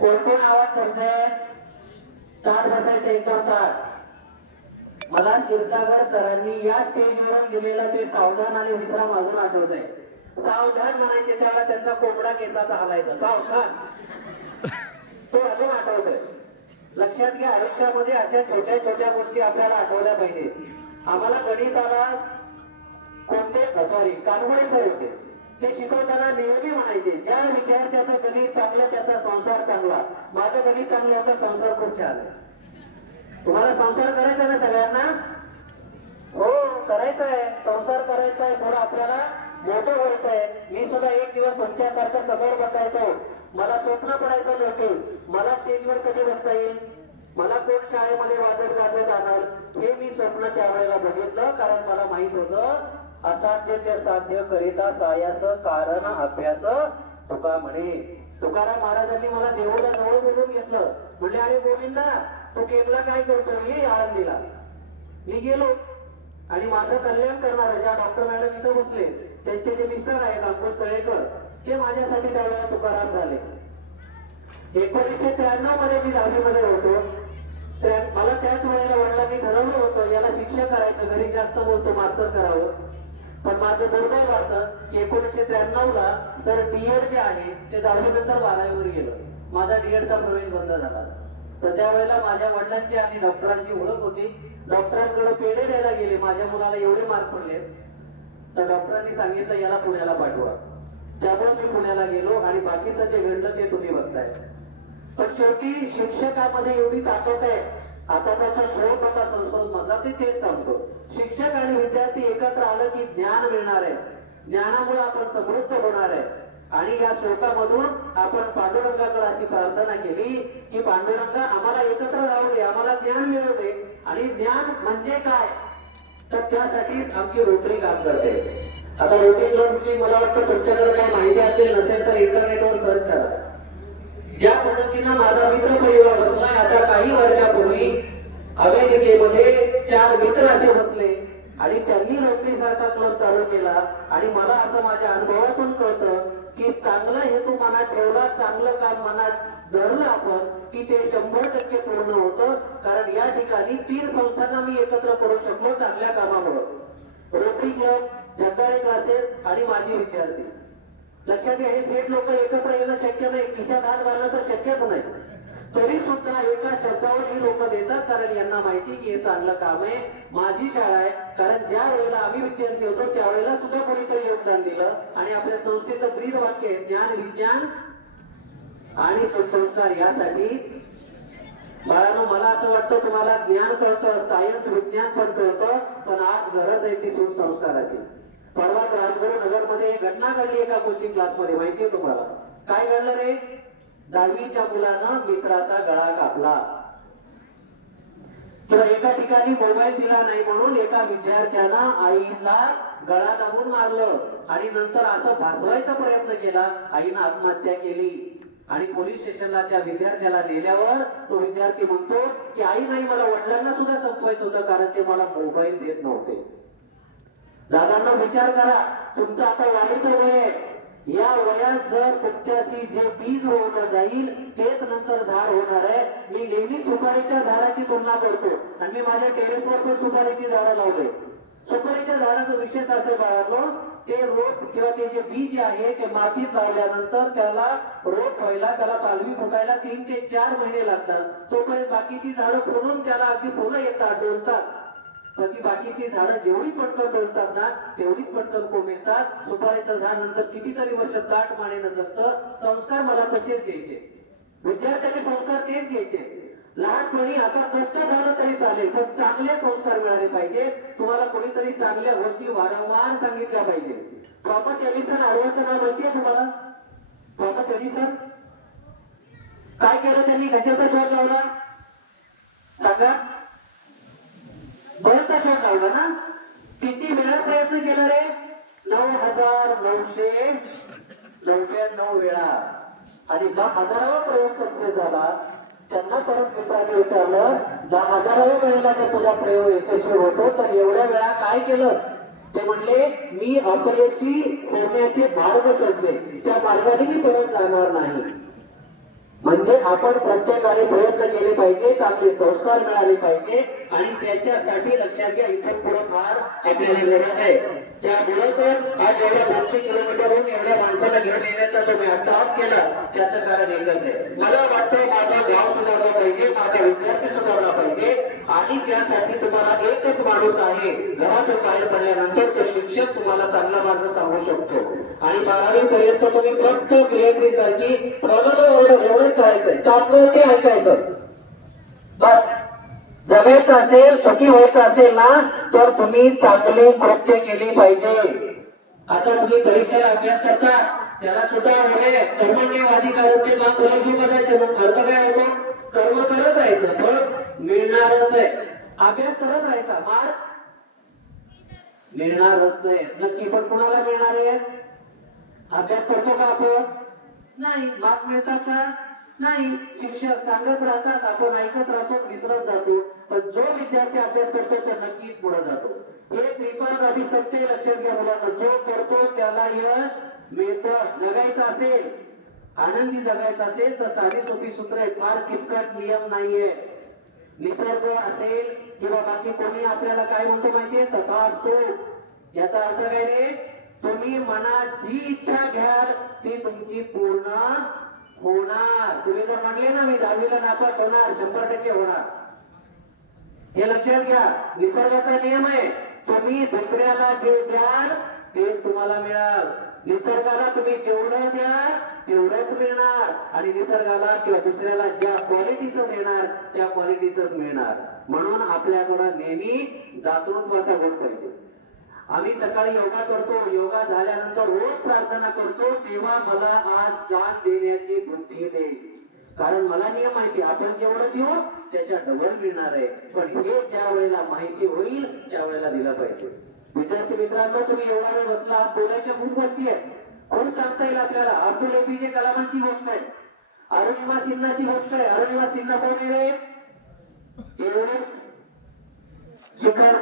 कोण कोण आवाज करतोय? ताट बसायचं एकदम ताट. मला क्षीरसागर सरांनी या स्टेजवरून दिलेलं ते सावधान आणि विश्राम अजून आठवत आहे. सावधान म्हणायचे त्याला त्यांचा कोंबडा केसाचा हलायचा, सावधान, तो अजून आठवतोय. लक्षात घ्या, आयुष्यामध्ये अशा छोट्या छोट्या गोष्टी आपल्याला आठवल्या पाहिजे. आम्हाला गणिताला कानवडे सर होते, ते शिकवताना नेहमी म्हणायचे, ज्या विद्यार्थ्याचं गणित चांगलं त्याचा संसार चांगला. माझं गणित चांगलं होतं, संसार खूप छान आहे. तुम्हाला संसार करायचा ना सगळ्यांना? हो करायचा आहे, संसार करायचा आहे, थोडं आपल्याला मोठं व्हायचं आहे. मी सुद्धा एक दिवस तुमच्यासारखं समोर बसायचो, मला स्वप्न पडायचं नव्हतं मला स्टेजवर कधी बसता येईल, मला कोण शाळेमध्ये वाजत गाजत आणल, हे मी स्वप्न त्यावेळेला बघितलं. कारण मला माहित होतं असाध्य ते साध्य करिता सायास कारण अभ्यास तुका म्हणे. तुकाराम महाराजांनी मला देऊला जवळ बोलून घेतलं, म्हणजे अरे गोविंदा तू केमला काय करतो? मी आळंदीला मी गेलो आणि माझं कल्याण करणारे ज्या डॉक्टर मॅडम इथं बसले त्यांचे जे मिस्टर आहेत अंकुश तळेकर, ते माझ्यासाठी त्यावेळेला तुकाराम झाले. 1993 मध्ये मी 10वी मध्ये होतो. मला त्याच वेळेला वडिलांनी ठरवलं होतं याला शिक्षक करायचं, घरी जास्त बोलतो मास्तर करावं. पण माझं दुर्दैव असं की 1993 ला तर डीएड जे आहे ते 10वी नंतर 12वीवर गेलं. माझा डीएडचा प्रवेश बंद झाला. तर त्यावेळेला माझ्या वडिलांची आणि डॉक्टरांची ओळख होती. डॉक्टरांकडे पेढे द्यायला गेले, माझ्या मुलाला एवढे मार्क पडले, तर डॉक्टरांनी सांगितलं याला पुण्याला पाठवा. त्यामुळे मी पुण्याला गेलो आणि बाकीचं जे घडलं ते तुम्ही बघताय. पण शेवटी शिक्षकामध्ये एवढी ताकद आहे. आता त्याचा श्लोक होता संस्कृत मधला, ते तेच सांगतो, शिक्षक आणि विद्यार्थी एकत्र आलं की ज्ञान मिळणार आहे, ज्ञानामुळे आपण समृद्ध होणार आहे. आणि या श्लोकामधून आपण पांडुरंगाकडे अशी प्रार्थना केली की पांडुरंगा आम्हाला एकत्र राहू दे, आम्हाला ज्ञान मिळू दे. आणि ज्ञान म्हणजे काय, तर त्यासाठीच आमची रोटरी काम करते. आता रोटरी क्लबची मला वाटतं तुमच्याकडे काही माहिती असेल, नसेल तर इंटरनेटवर सर्च करा. ज्या पद्धतीनं माझा मित्र परिवार बसलाय, आता काही वर्षापूर्वी अमेरिकेमध्ये 4 मित्र असे बसले आणि त्यांनी रोटरी सारखा क्लब चालू केला. आणि मला असं माझ्या अनुभवातून कळतं की चांगला हेतू मनात ठेवला, चांगलं काम मनात धरलं आपण की ते 100% पूर्ण होतं. कारण या ठिकाणी 3 संस्थांना मी एकत्र करू शकलो चांगल्या कामामुळे. रोटरी क्लब, जगदाळे क्लासेस आणि माझे विद्यार्थी. लक्षात घ्या, हे सेट लोक एकत्र येणं शक्य नाही, खिशात हात घालणं तर शक्यच नाही. तरी सुद्धा एका शब्दावर ही लोक देतात, कारण यांना माहिती की हे चांगलं काम आहे, माझी शाळा आहे. कारण ज्या वेळेला आम्ही विद्यार्थी होतो त्यावेळेला सुद्धा कोणीतरी योगदान दिलं. आणि आपल्या संस्थेचं ब्रीद वाक्य आहे ज्ञान, विज्ञान आणि सुसंस्कार. यासाठी बाळांनो, मला असं वाटतं तुम्हाला ज्ञान कळतं, सायन्स विज्ञान पण कळतं, पण आज गरज आहे ती सुसंस्काराची. परवाच राजगुरू नगर मध्ये एक घटना घडली एका कोचिंग क्लासमध्ये. माहितीये तुम्हाला काय घडलं रे? 10वीच्या मुलानं मित्राचा गळा कापला. किंवा एका ठिकाणी मोबाईल दिला नाही म्हणून एका विद्यार्थ्यानं आईला गळा दाबून मारलं आणि नंतर असं भासवायचा प्रयत्न केला, आईनं आत्महत्या केली. आणि पोलीस स्टेशनला त्या विद्यार्थ्याला नेल्यावर तो विद्यार्थी म्हणतो की आई नाही, मला वडिलांना सुद्धा संपवायचं होतं कारण ते मला मोबाईल देत नव्हते. दादांना विचार करा, तुमचं आता वाढीचं वय आहे. या वयात जर तुमच्याशी जे बीज रोवलं जाईल तेच नंतर झाड होणार आहे. मी नेहमी सुपारीच्या झाडाची तुलना करतो आणि मी माझ्या टेरेसवर पण सुपारीची झाडं लावले. सुपारीच्या झाडाचं विशेष असे बाळांनो, ते रोप किंवा ते जे बीज आहे ते मातीत लावल्यानंतर त्याला रोप व्हायला, त्याला पालवी फुटायला 3 ते 4 महिने लागतात. तोपर्यंत बाकीची झाडं फुलून त्याला अगदी फुलं येतात, डोलतात. पण ती बाकीची झाडं जेवढी पटकन डोलतात ना तेवढीच पटकन कोमेतात. सुपारीचं झाड नंतर कितीतरी वर्ष दाट मानेनं जगतं. संस्कार मला तसेच घ्यायचे, विद्यार्थ्यांचे संस्कार तेच घ्यायचे. लहानपणी आता कष्ट झालं तरी चालेल, पण चांगले संस्कार मिळाले पाहिजे. तुम्हाला कोणीतरी चांगल्या गोष्टी वारंवार सांगितल्या पाहिजे. थॉमस एडिसन आडवाचं नाव माहितीये तुम्हाला? थॉमस एडिसन काय केलं त्यांनी? कशाचा शोध लावला सांगा? बल्बचा शोध लावला ना. किती वेळा प्रयत्न केला रे? 9,999 वेळा. आणि 10,000वा प्रयोग सक्सेस झाला. त्यांना परत मित्रांनी विचारलं, 10,000व्या वेळेला जर तुझा प्रयोग यशस्वी होतो तर एवढ्या वेळा काय केलं? ते म्हणले, मी अपयशी होण्याचे मार्ग शोधले, त्या मार्गाने मी परत जाणार नाही. म्हणजे आपण प्रत्येकाने प्रयत्न केले पाहिजे, चांगले संस्कार मिळाले पाहिजे. आणि त्याच्यासाठी लक्षात घ्या, इथून पुढे फार आपल्याला गरज आहे. त्यामुळे तर आज एवढ्या 200 किलोमीटरहून एवढ्या माणसाला घेऊन येण्याचा जो मी अभ्यास केला त्याचं कारण एकच आहे. मला वाटतं माझं गाव सुधारलं पाहिजे, माझा विद्यार्थी सुधारला पाहिजे. आणि त्यासाठी तुम्हाला एकच माणूस आहे, घरातून बाहेर पडल्यानंतर तो शिक्षक तुम्हाला चांगला मार्ग सांगू शकतो. आणि 12वी पर्यंत तुम्ही फक्त मिलिटरी सारखी एवढंच करायचंय, सांगतो ते ऐकायचं बस. जगायचं असेल, सुखी व्हायचं असेल ना तर तुम्ही चांगली कृत्य केली पाहिजे. आता तुम्ही परीक्षेला अभ्यास करता, त्याला सुद्धा होणे कर्मण्यवादी कार्यस्थे मग फलभूत करायचे. मग अर्थ काय होतो? कर्म करत राहायचं, फळ मिळणारच आहे. अभ्यास करत राहायचा, मार्क मिळणारच आहे नक्की. पण कुणाला मिळणार आहे? अभ्यास करतो का आपण? नाही. मार्क मिळतात का? नाही. शिक्षक सांगत राहतात, आपण ऐकत राहतो, विसरत जातो. पण जो विद्यार्थी अभ्यास करतो तो नक्कीच पुढे जातो. हे त्रिपाद आधी सत्य लक्षात घ्या मुलांना. जो करतो त्याला यश मिळतं. जगायचं असेल, आनंदी जगायचं असेल तर साधी सोपी सूत्र आहेत, फार किचकट नियम नाहीये. निसर्ग असेल किंवा बाकी कोणी आपल्याला काय म्हणतो माहितीये? तथास्तु. याचा अर्थ काय रे? तुम्ही मनात जी इच्छा घ्याल ती तुमची पूर्ण होणार. तुम्ही जर म्हणले ना मी 10वीला नापास होणार, 100% होणार. हे लक्षात घ्या, निसर्गाचा नियम आहे. तुम्ही दुसऱ्याला जे द्याल तेच तुम्हाला मिळाल. निसर्गाला तुम्ही जेवढं द्याल तेवढंच मिळणार. आणि निसर्गाला किंवा दुसऱ्याला ज्या क्वालिटीचं देणार त्या क्वालिटीच मिळणार. म्हणून आपल्याकडं नेहमी दातृत्वाचा गुण पाहिजे. आम्ही सकाळी योगा करतो, योगा झाल्यानंतर रोज प्रार्थना करतो, तेव्हा मला आज दान देण्याची बुद्धी देईल. कारण मला नियम माहिती, आपण जेवढं देऊ त्याच्या डबल मिळणार आहे. पण हे ज्या वेळेला माहिती होईल त्यावेळेला दिलं पाहिजे. विद्यार्थी मित्रांनो, तुम्ही एवढा वेळ बसला, बोलायच्या खूप गोष्टी आहेत, खूप सांगता येईल आपल्याला. अब्दुल एपीजे कलामांची गोष्ट आहे, अरुणिमा सिन्हाची गोष्ट आहे. अरुणिमा सिन्हा कोण आहे रे? एव्हरेस्ट शिखर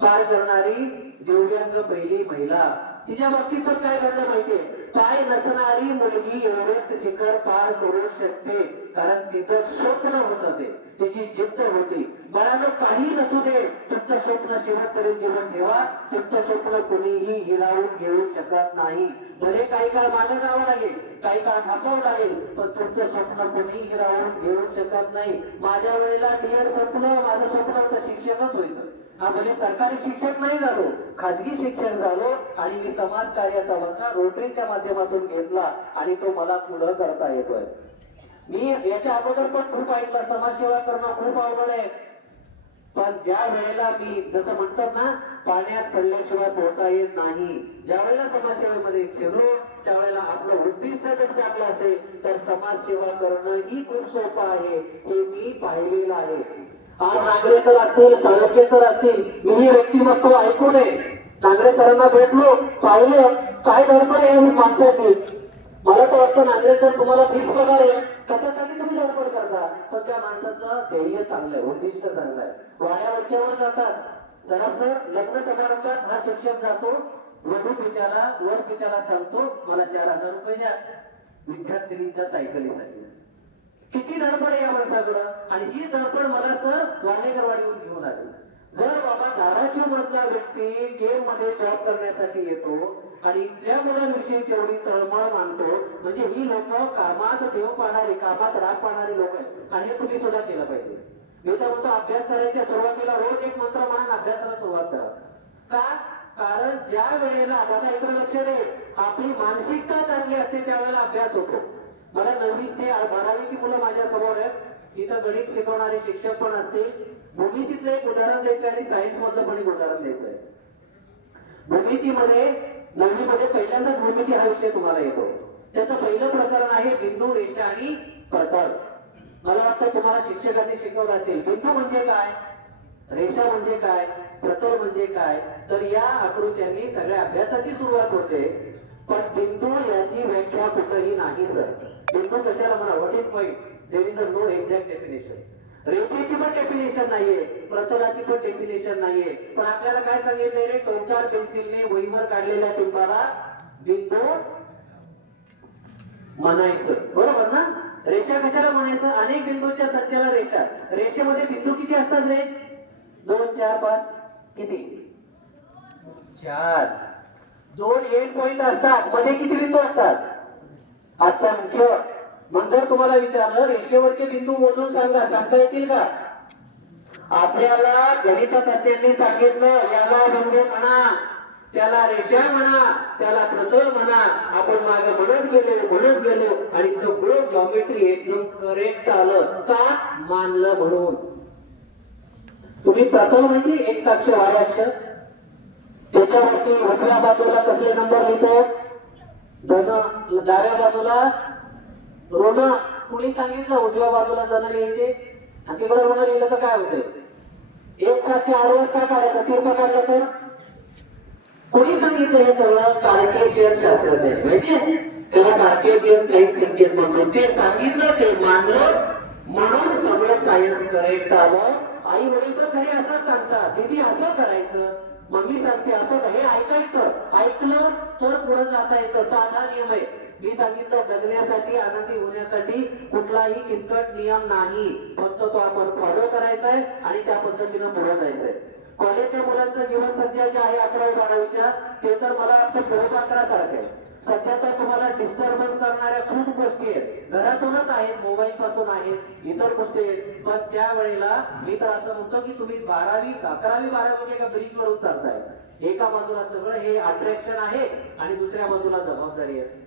पार करणारी दिव्यांग पहिली महिला. तिच्या बाबतीत पण काय घडलं माहितीये? पाय नसणारी मुलगी एव्हरेस्ट शिखर पार करू शकते, कारण तिचं स्वप्न होतं, ते तिची जिद्द होती. बाळांनो, काही नसू दे, तुमचं स्वप्न शेवटपर्यंत जीवन ठेवा. तुमचं स्वप्न कुणीही हिरावून घेऊ शकत नाही. भले काही काळ मागे जावं लागेल, काही काळ थांबावं लागेल, पण तुमचं स्वप्न कुणीही हिरावून घेऊ शकत नाही. माझ्या वेळेला डीएड संपलं, माझं स्वप्न होतं शिक्षकच व्हायचं. हा, म्हणजे सरकारी शिक्षक नाही झालो, खाजगी शिक्षक झालो, आणि मी समाज कार्याचा वसा रोटरीच्या माध्यमातून घेतला, आणि तो मला पुढं करता येतोय. मी याच्या अगोदर पण खूप ऐकलं, समाजसेवा करणं खूप अवघड आहे. पण ज्या वेळेला मी जसं म्हणतात ना, पाण्यात पडल्याशिवाय पोहता येत नाही, ज्या वेळेला समाजसेवेमध्ये शिरलो त्यावेळेला आपलं उद्दिष्ट जर चांगलं असेल तर समाजसेवा करणं ही खूप सोपं आहे, हे मी पाहिलेलं आहे. आज नांगरे सर असतील, साळुंखे सर असतील, मी ही व्यक्तिमत्व ऐकून आहे. नांगरे सरांना भेटलो, पाहिलं काय धडपड आहे माणसाची. मला तर वाटतं नांगरे सर तुम्हाला फिक्स पगार आहे, कशासाठी तुम्ही धडपड करता? पण त्या माणसाचं ध्येय चांगलं आहे, उद्दिष्ट चांगलं आहे. वाड्या वस्त्यावर जातात, जरा सर लग्न समारंभात हा शिक्षक जातो, वधू पित्याला वर पित्याला सांगतो मला 4000 रुपये द्या विद्यार्थिनीच्या सायकलीसाठी. किती धडपड आहे या माणसाकडं, आणि ही धडपड मला सर वाडेकरवाडीहून घेऊन आली. जर बाबा धाराशिव मधला व्यक्ती केम मध्ये जॉब करण्यासाठी येतो आणि इथल्या मुलांविषयी तेवढी तळमळ मानतो, म्हणजे ही लोक कामात देव पाहणारी, कामात राग पाहणारी लोक आहेत, आणि हे तुम्ही सुद्धा केलं पाहिजे. मी तर म्हणतो, अभ्यास करायच्या सुरुवातीला रोज एक मंत्र म्हणून अभ्यासाला सुरुवात करा. का? कारण ज्या वेळेला, आता इकडे लक्ष दे, आपली मानसिकता चांगली असते त्यावेळेला अभ्यास होतो. मला 9वी ते 12वीची मुलं माझ्या समोर आहेत, इथं गणित शिकवणारे शिक्षक पण असतील. भूमितीतलं एक उदाहरण द्यायचं आणि सायन्स मधलं पण एक उदाहरण द्यायचंय. भूमितीमध्ये 9वी मध्ये पहिल्यांदाच भूमिती हा विषय तुम्हाला येतो. त्याचं पहिलं प्रकरण आहे बिंदू, रेषा आणि प्रतल. मला वाटतं तुम्हाला शिक्षकांनी शिकवलं असेल, बिंदू म्हणजे काय, रेषा म्हणजे काय, प्रतल म्हणजे काय. तर या आकृत्यांनी सगळ्या अभ्यासाची सुरुवात होते. पण बिंदू याची व्याख्या कुठेही नाही सर. बिंदू कशाला म्हणा, what is point, there is no exact definition. रेषेची पण डेफिनेशन नाहीये, प्रतलाची पण डेफिनेशन नाहीये. पण आपल्याला काय सांगितलंय रे, टोकदार पेन्सिलने वहीवर काढलेल्या टिंबाला बिंदू म्हणायचं, बरोबर ना? रेषा कशाला म्हणायचं? अनेक बिंदूच्या संचाला रेषा. रेषेमध्ये बिंदू किती असतात रे? 2, 4, 5 किती? 4. 2 एंड पॉइंट असतात, मध्ये किती बिंदू असतात? असंख्य. मग जर तुम्हाला विचारलं रेषेवरचे बिंदू मोजून सांगता येतील का? आपल्याला गणितज्ञांनी सांगितलं, याला बिंदू म्हणा, त्याला रेषा म्हणा, त्याला प्रतल म्हणा. आपण मागे म्हणत गेलो आणि सगळं जॉमेट्री एकदम करेक्ट आलं. का? मानलं म्हणून. तुम्ही प्रतल म्हणजे एक्स अक्ष, वाय अक्ष, त्याच्यावरती उजव्या बाजूला कसले नंबर लिहितो? धन, डाव्या बाजूला ऋण. कुणी सांगितलं उजव्या बाजूला धन लिहायचे आणि तिकडे ऋण लिहिलं तर काय होतं? एक साक्षी आडवस का काढायचा? तिरपा काढला तर? कुणी सांगितलं हे सगळं? कार्टेशियन शास्त्रज्ञ, माहितीये त्याला कार्टेशियन सायन्स संकेत म्हणतो. ते सांगितलं, ते मानलं, म्हणून सगळं सायन्स करेक्ट आलं. आई वडील पण खरे असंच सांगतात, दीदी असं करायचं, मम्मी सांगते असं, हे ऐकायचं. ऐकलं तर पुढे जाता येतं, साधा नियम आहे. मी सांगितलं, जगण्यासाठी, आनंदी होण्यासाठी कुठलाही किचकट नियम नाही, फक्त तो आपण फॉलो करायचा आहे आणि त्या पद्धतीनं पुढे जायचंय. कॉलेजच्या मुलांचं जीवन सध्या जे आहे 11वी 12वीच्या, ते तर मला वाटतं फुलपाखरासारखं आहे. सध्या तर तुम्हाला डिस्टर्बन्स करणाऱ्या खूप गोष्टी आहेत, घरातूनच आहेत, मोबाईल पासून आहेत, इतर गोष्टी आहेत. पण त्या वेळेला मी तर असं म्हणतो की तुम्ही 11वी 12वी एका ब्रिज वरून चालताय. एका बाजूला सगळं हे अट्रॅक्शन आहे आणि दुसऱ्या बाजूला जबाबदारी आहे.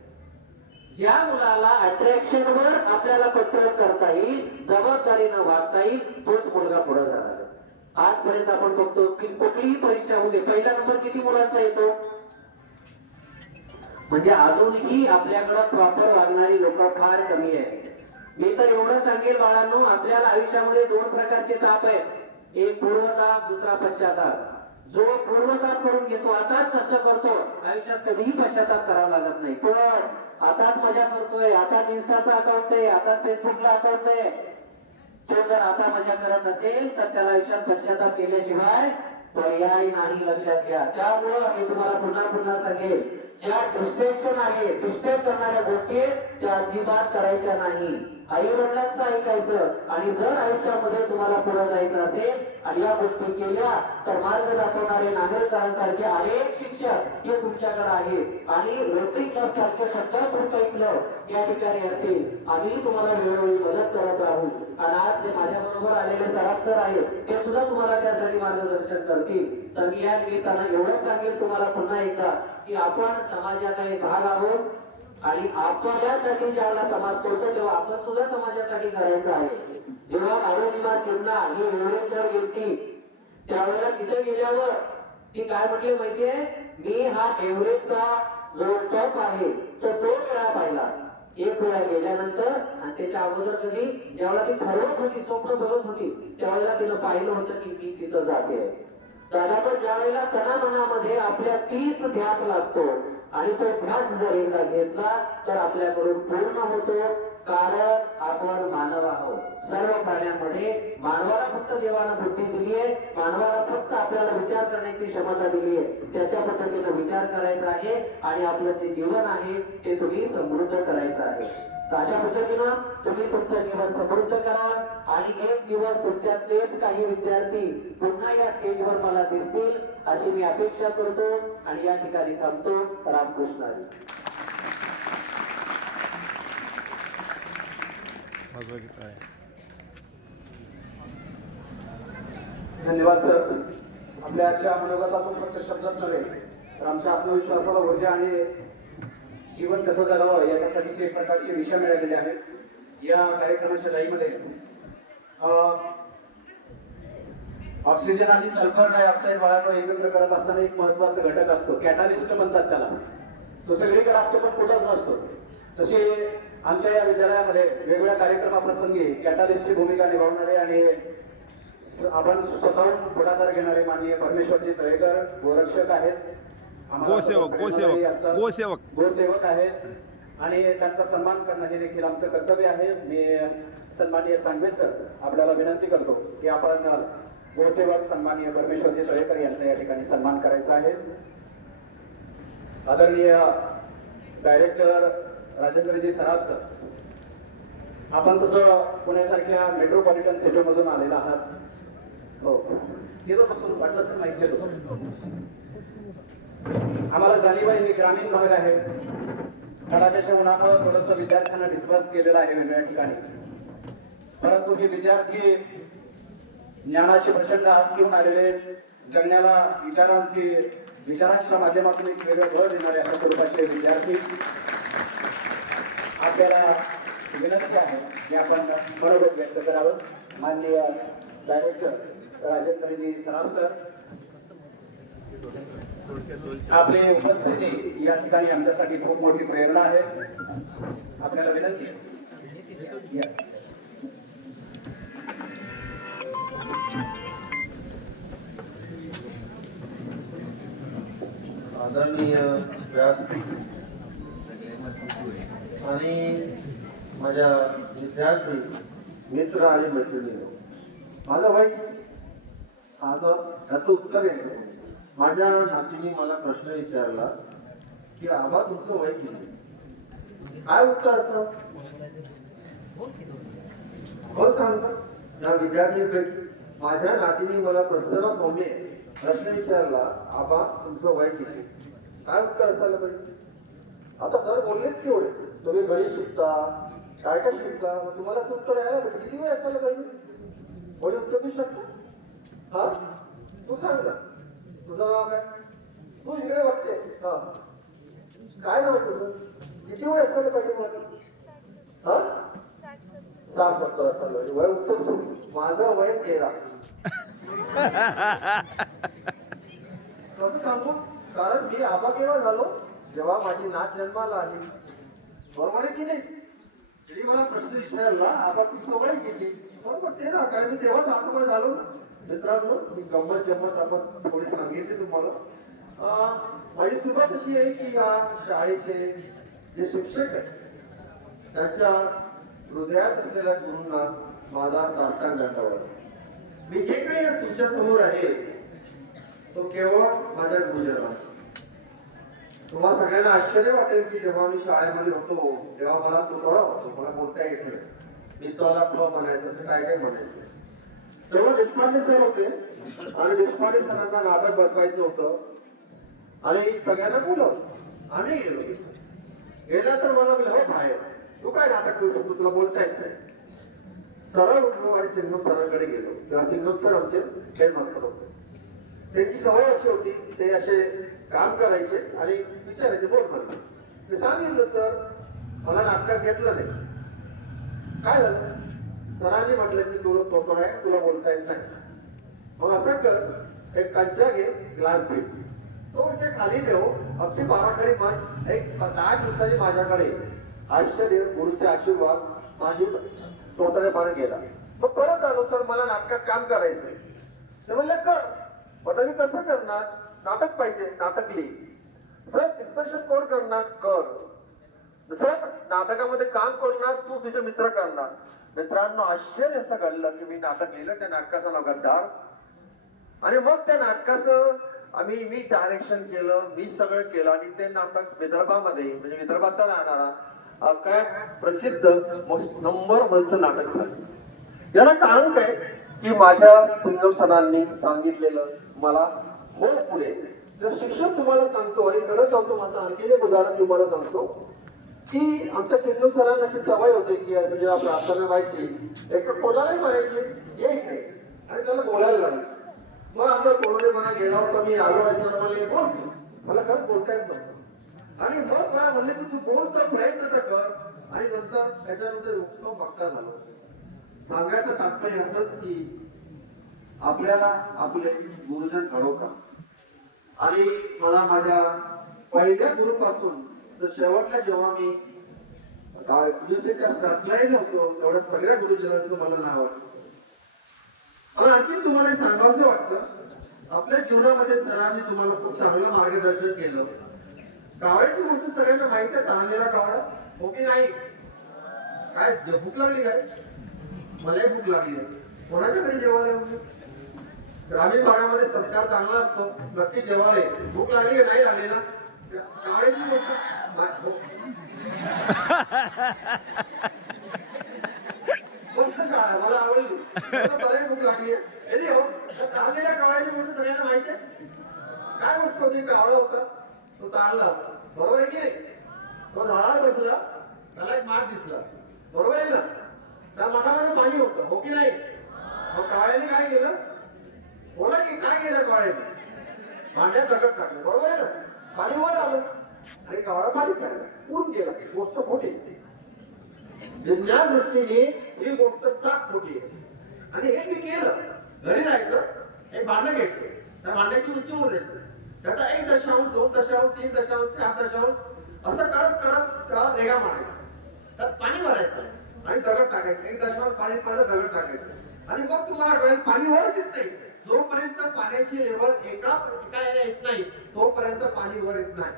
ज्या मुलाला अट्रॅक्शन वर आपल्याला कंट्रोल करता येईल, जबाबदारीनं वागता येईल, तोच मुलगा पुढे जाणार. आजपर्यंत आपण बघतो की कुठलीही परीक्षा होते पहिला नंबर किती मुलांचा येतो? म्हणजे अजूनही आपल्याकडे प्रॉपर लागणारी लोक फार कमी आहे. मी तर एवढं सांगेल बाळांनो, आपल्याला आयुष्यामध्ये दोन प्रकारचे ताप आहेत, एक पूर्वताप, दुसरा पश्चाताप. जो पूर्वताप करून घेतो, आताच कष्ट करतो, आयुष्यात कधीही पश्चाताप करावा लागत नाही. पण आताच मजा करतोय, आताच इन्स्टाचा अकाउंट आहे, आताच फेसबुकला अकाउंट आहे, तो जर आता मजा करत असेल तर त्याला आयुष्यात पश्चाताप केल्याशिवाय पर्याय नाही, लक्षात घ्या. त्यामुळं मी तुम्हाला पुन्हा पुन्हा सांगेल, ज्या डिस्ट्रॅक्शन आहे, डिस्टर्ब करणाऱ्या गोष्टी त्या अजिबात करायच्या नाही. आई वडिलांचं ऐकायचं. आणि जर आयुष्यामध्ये तुम्हाला पुढे जायचं असेल आणि या गोष्टी केल्या तर मार्ग दाखवणारे नागरिकांसारखे अनेक शिक्षक हे तुमच्याकडे आहेत. आणि रोटरी क्लब सारखे सगळं तुमचं क्लब या ठिकाणी असतील. आम्ही तुम्हाला वेळोवेळी मदत करत राहू. आणि आज जे माझ्या बरोबर आलेले सराफ सर आहेत ते सुद्धा तुम्हाला त्यासाठी मार्गदर्शन करतील. तर मी या निमित्तानं एवढंच सांगेल तुम्हाला पुन्हा एकदा की आपण समाजाचा एक भाग आहोत. आणि आपल्यासाठी ज्यावेळेला समाज करतो तेव्हा आपण सुद्धा समाजासाठी करायचं आहे. जेव्हा अरुणिमा सिन्हा ही एव्हरेस्टवर गेली त्यावेळेला तिथे गेल्यावर ती काय म्हटली माहितीये, मी हा एव्हरेस्टचा जो टॉप आहे तो 2 वेळा पाहिला. एक वेळा गेल्यानंतर आणि त्याच्या अगोदर कधी ज्यावेळेला ती ठरवत होती, स्वप्न बघत होती, त्यावेळेला तिनं पाहिलं होतं की मी तिथं जाते. दादा पण ज्या वेळेला तनामनामध्ये आपल्या तीच ध्यास लागतो आणि तो ध्यास जर एकदा घेतला तर आपल्याकडून पूर्ण होतो. कारण आपण मानव आहोत. सर्व प्राण्यांमध्ये मानवाला फक्त देवानं बुद्धी दिली आहे, मानवाला फक्त आपल्याला विचार करण्याची क्षमता दिली आहे. त्याच्या पद्धतीने विचार करायचा आहे आणि आपलं जे जीवन आहे ते तुम्ही समृद्ध करायचं आहे. तर अशा पद्धतीनं तुम्ही तुमचं जीवन समृद्ध करा. आणि एक दिवस तुमच्यातलेच काही विद्यार्थी पुन्हा या स्टेजवर मला दिसतील अशी मी अपेक्षा करतो. आणि या ठिकाणी थांबतो. रामकृष्ण हरी. धन्यवाद सर. आपल्या आजच्या मनोगतातून फक्त शब्दच नव्हे तर आमच्या आत्मविश्वासाला ऊर्जा आणि जीवन कसं जगावं याच्यासाठी एक प्रकारचे विषय मिळालेले आहेत. या कार्यक्रमाच्या लाईव्हमध्ये ऑक्सिजन आणि सल्फर डायऑक्साईड बाळांना एकत्र करत असताना एक महत्वाचा घटक असतो, कॅटालिस्ट म्हणतात त्याला. तो सगळीकडे असतो पण कुठंच नसतो. तसे आमच्या या विद्यालयामध्ये वेगवेगळ्या कार्यक्रमाप्रसंगी कॅटालिस्टची भूमिका निभावणारे आणि आपण स्वतःहून पुढाकार घेणारे माननीय परमेश्वरजी तळेकर गोरक्षक आहेत, गोसेवक आहेत आणि त्यांचा सन्मान करणं हे देखील आमचं कर्तव्य आहे. मी सन्माननीय सांगवे सर आपल्याला विनंती करतो की आपण गोसेवक सन्माननीय परमेश्वरजी तळेकर यांचा या ठिकाणी सन्मान करायचा आहे. आदरणीय डायरेक्टर राजेंद्रजी सराफ सर, आपण तसं पुण्यासारख्या मेट्रोपॉलिटन सिटीमधून आलेला आहात. हो, तिथं बसून वाटलं तर माहिती देतो. आम्हाला जाणीव आहे, हे ग्रामीण भाग आहे. कडाक्याच्या उन्हामुळे थोडंसं विद्यार्थ्यांना डिस्पर्स केलेलं आहे वेगवेगळ्या ठिकाणी. परंतु हे विद्यार्थी ज्ञानाची प्रचंड आस घेऊन आलेले, जगण्याला विचारांच्या माध्यमातून एक वेगळं बळ देणारे अशा स्वरूपाचे विद्यार्थी. आपल्याला विनंती आहे की आपण मनोगत व्यक्त करावं. माननीय डायरेक्टर राजेंद्रजी सराफ सर, आपली उपस्थिती या ठिकाणी आमच्यासाठी खूप मोठी प्रेरणा आहे. आपल्याला विनंती आदरणीय व्यासपीठ आणि माझ्या विद्यार्थी मित्र आणि मैत्रिणी, माझं वय आता याचं उत्तर आहे. माझ्या नातीने मला प्रश्न विचारला की आबा तुमचं वय किती? काय उत्तर असतं? हो सांगतो. या विद्यार्थीपैकी माझ्या नातीने मला प्रश्न विचारला, आबा तुमचं वय किती? काय उत्तर असायला पाहिजे? आता सर बोललेत की एवढे तुम्ही गणित शिकता, काय काय शिकता, मग तुम्हाला उत्तर यायला पाहिजे. किती वेळ असायला पाहिजे? कोणी उत्तर देऊ शकतो? हा, तू सांग ना, तुझं नाव काय? तू इकडे वाटते. हा, काय नाव तुझं? किती वेळ असायला पाहिजे मला? हा, 60-70 असायला पाहिजे. वय उत्तर माझं वय 13. कसं सांगू? कारण मी आबा केव्हा झालो जेव्हा माझी नात जन्माला आली. बरोबर आहे की नाही? तिने मला प्रश्न विचारला आबा तू सवय केली. बरोबर ते ना, कारण मी तेव्हाच आबा झालो ना. मित्रांनो, मी गंमत आपण थोडी सांगितली तुम्हाला. माझी सुरुवात अशी आहे की या शाळेचे जे शिक्षक आहेत त्यांच्या हृदयात असलेल्या गुरूंना माझा साष्टांग दंडवत. मी जे काही आज तुमच्या समोर आहे तो केवळ माझ्या गुरुजनांचा. तुम्हाला सगळ्यांना आश्चर्य वाटेल की जेव्हा मी शाळेमध्ये होतो तेव्हा मला तो थोडा होतो, मला बोलता यायचं नाही. मी त्याला प्र म्हणायचं, असं काय काय म्हणायचं. तेव्हा देशपांडे सर होते आणि देशपांडे सरांना नाटक बसवायचं होतं आणि सगळ्यांना बोलवलं. आम्ही गेला तर मला बोललं हो बाहेर तू काय नाटक करू शकतो, तुला बोलता येत नाही. सरळ उठलो आणि सिंगम सरांकडे गेलो. तेव्हा सिंगम सर आमचे हेडमास्टर होते. त्यांची सवय अशी होती, ते असे काम करायचे आणि विचारायचे बोल म्हणून. मी सांगितलं सर मला नाटकात घेतलं नाही. काय झालं? सरांनी म्हटलं की तुला तोतडा आहे, तुला बोलता येत नाही. मग असं कर, एक कंचा घे, ग्लास भेट, तो इथे खाली ठेव, अगदी बाराकडे मन. एक 10 दिवसांनी माझ्याकडे आश्चर्य गुरुचे आशीर्वाद माझी तोतडेपणा गेला. मग परत आलो सर मला नाटकात काम करायचंय. ते म्हणलं कर. पण मी कसं करणार? नाटक पाहिजे, नाटक लिही. सर दिग्दर्शक कोण करणार? कर. सर नाटकामध्ये काम करणार तू, तुझे मित्र करणार. मित्रांनो आश्चर्य असं घडलं की मी नाटक लिहिलं, त्या नाटकाचं नाव गद्दार. आणि मग त्या नाटकाचं मी डायरेक्शन केलं, मी सगळं केलं आणि ते नाटक विदर्भामध्ये म्हणजे विदर्भाचा राहणारा काय प्रसिद्ध नंबर 1चं नाटक झालं. याला कारण काय की माझ्या सिंगम सरांनी सांगितलेलं मला हो पुढे. जर शिक्षण तुम्हाला सांगतो आणि खरं सांगतो, माझं आणखी एक उदाहरण तुम्हाला सांगतो की आमच्या सिंगम सरांना अशी सवय होती की असं जेव्हा प्रार्थना व्हायची एक कोणालाही म्हणायची ये इकडे आणि त्याला बोलायला लागायचं. मग आमचा कोरोना मला गेला होता, मी आलो आणि सर मला बोल, मला खरंच बोलता येत नव्हतं. आणि मग मला म्हणले की तू बोलचा प्रयत्न तर कर. आणि नंतर त्याच्यानंतर उत्तम वक्ता झालो. सांगायचं तात्पर्य असंच की आपल्याला आपले गुरुजन घडवतात. आणि मला माझ्या पहिल्या गुरुपासून तर शेवटला जेव्हा मी घातलाही नव्हतो तेवढ्या सगळ्या गुरुजनांचं मला नाव वाटतं. मला आणखी तुम्हाला सांगावंसं वाटतं आपल्या जीवनामध्ये सरांनी तुम्हाला खूप चांगलं मार्गदर्शन केलं. कावळ्याची गोष्ट सगळ्यांना माहिती आहे. ताणलेला कावळा हो की नाही? काय भूक लागली काय? मलाही भूक लागली आहे. कोणाच्या घरी जेवायला येऊ? ग्रामीण भागामध्ये सत्कार चांगला असतो, नक्की जेवायला ये. भूक लागली नाही लागली ना? कावळ्याची गोष्ट शाळा मला आवडली, मलाही भूक लागली आहे. हो ताणलेल्या कावळ्याची गोष्ट सगळ्यांना माहिती आहे. काय गोष्ट होती? कावळा होता, तो ताणला, बरोबर आहे की नाही? तो झाडावर बसला, त्याला एक माठ दिसला, बरोबर आहे ना? त्या माठामध्ये पाणी होतं, हो की नाही? मग कावळ्याने काय केलं? बोला की काय केलं कावळ्याने? भांड्यात दगड टाकलं, बरोबर आहे ना? पाणी वर आलं आणि कावळा पाणी प्यायला पूर्ण गेला. गोष्ट खोटी. विज्ञान दृष्टीने ही गोष्ट 7 खोटी आहे. आणि हे मी केलं. घरी जायचं, एक भांडं घ्यायचं, त्या भांड्याची उंची मोजायची, त्याचा 1.0, 2.0, 3.0, 4.0 असं करत करत त्या रेगा मारायचा, त्यात पाणी भरायचं आणि दगड टाकायचं. 1.0 पाणी पडलं, दगड टाकायचं. आणि मग तुम्हाला कळेल पाणी वरच येत नाही. जोपर्यंत पाण्याची लेवल एका येत नाही तोपर्यंत पाणी वर येत नाही.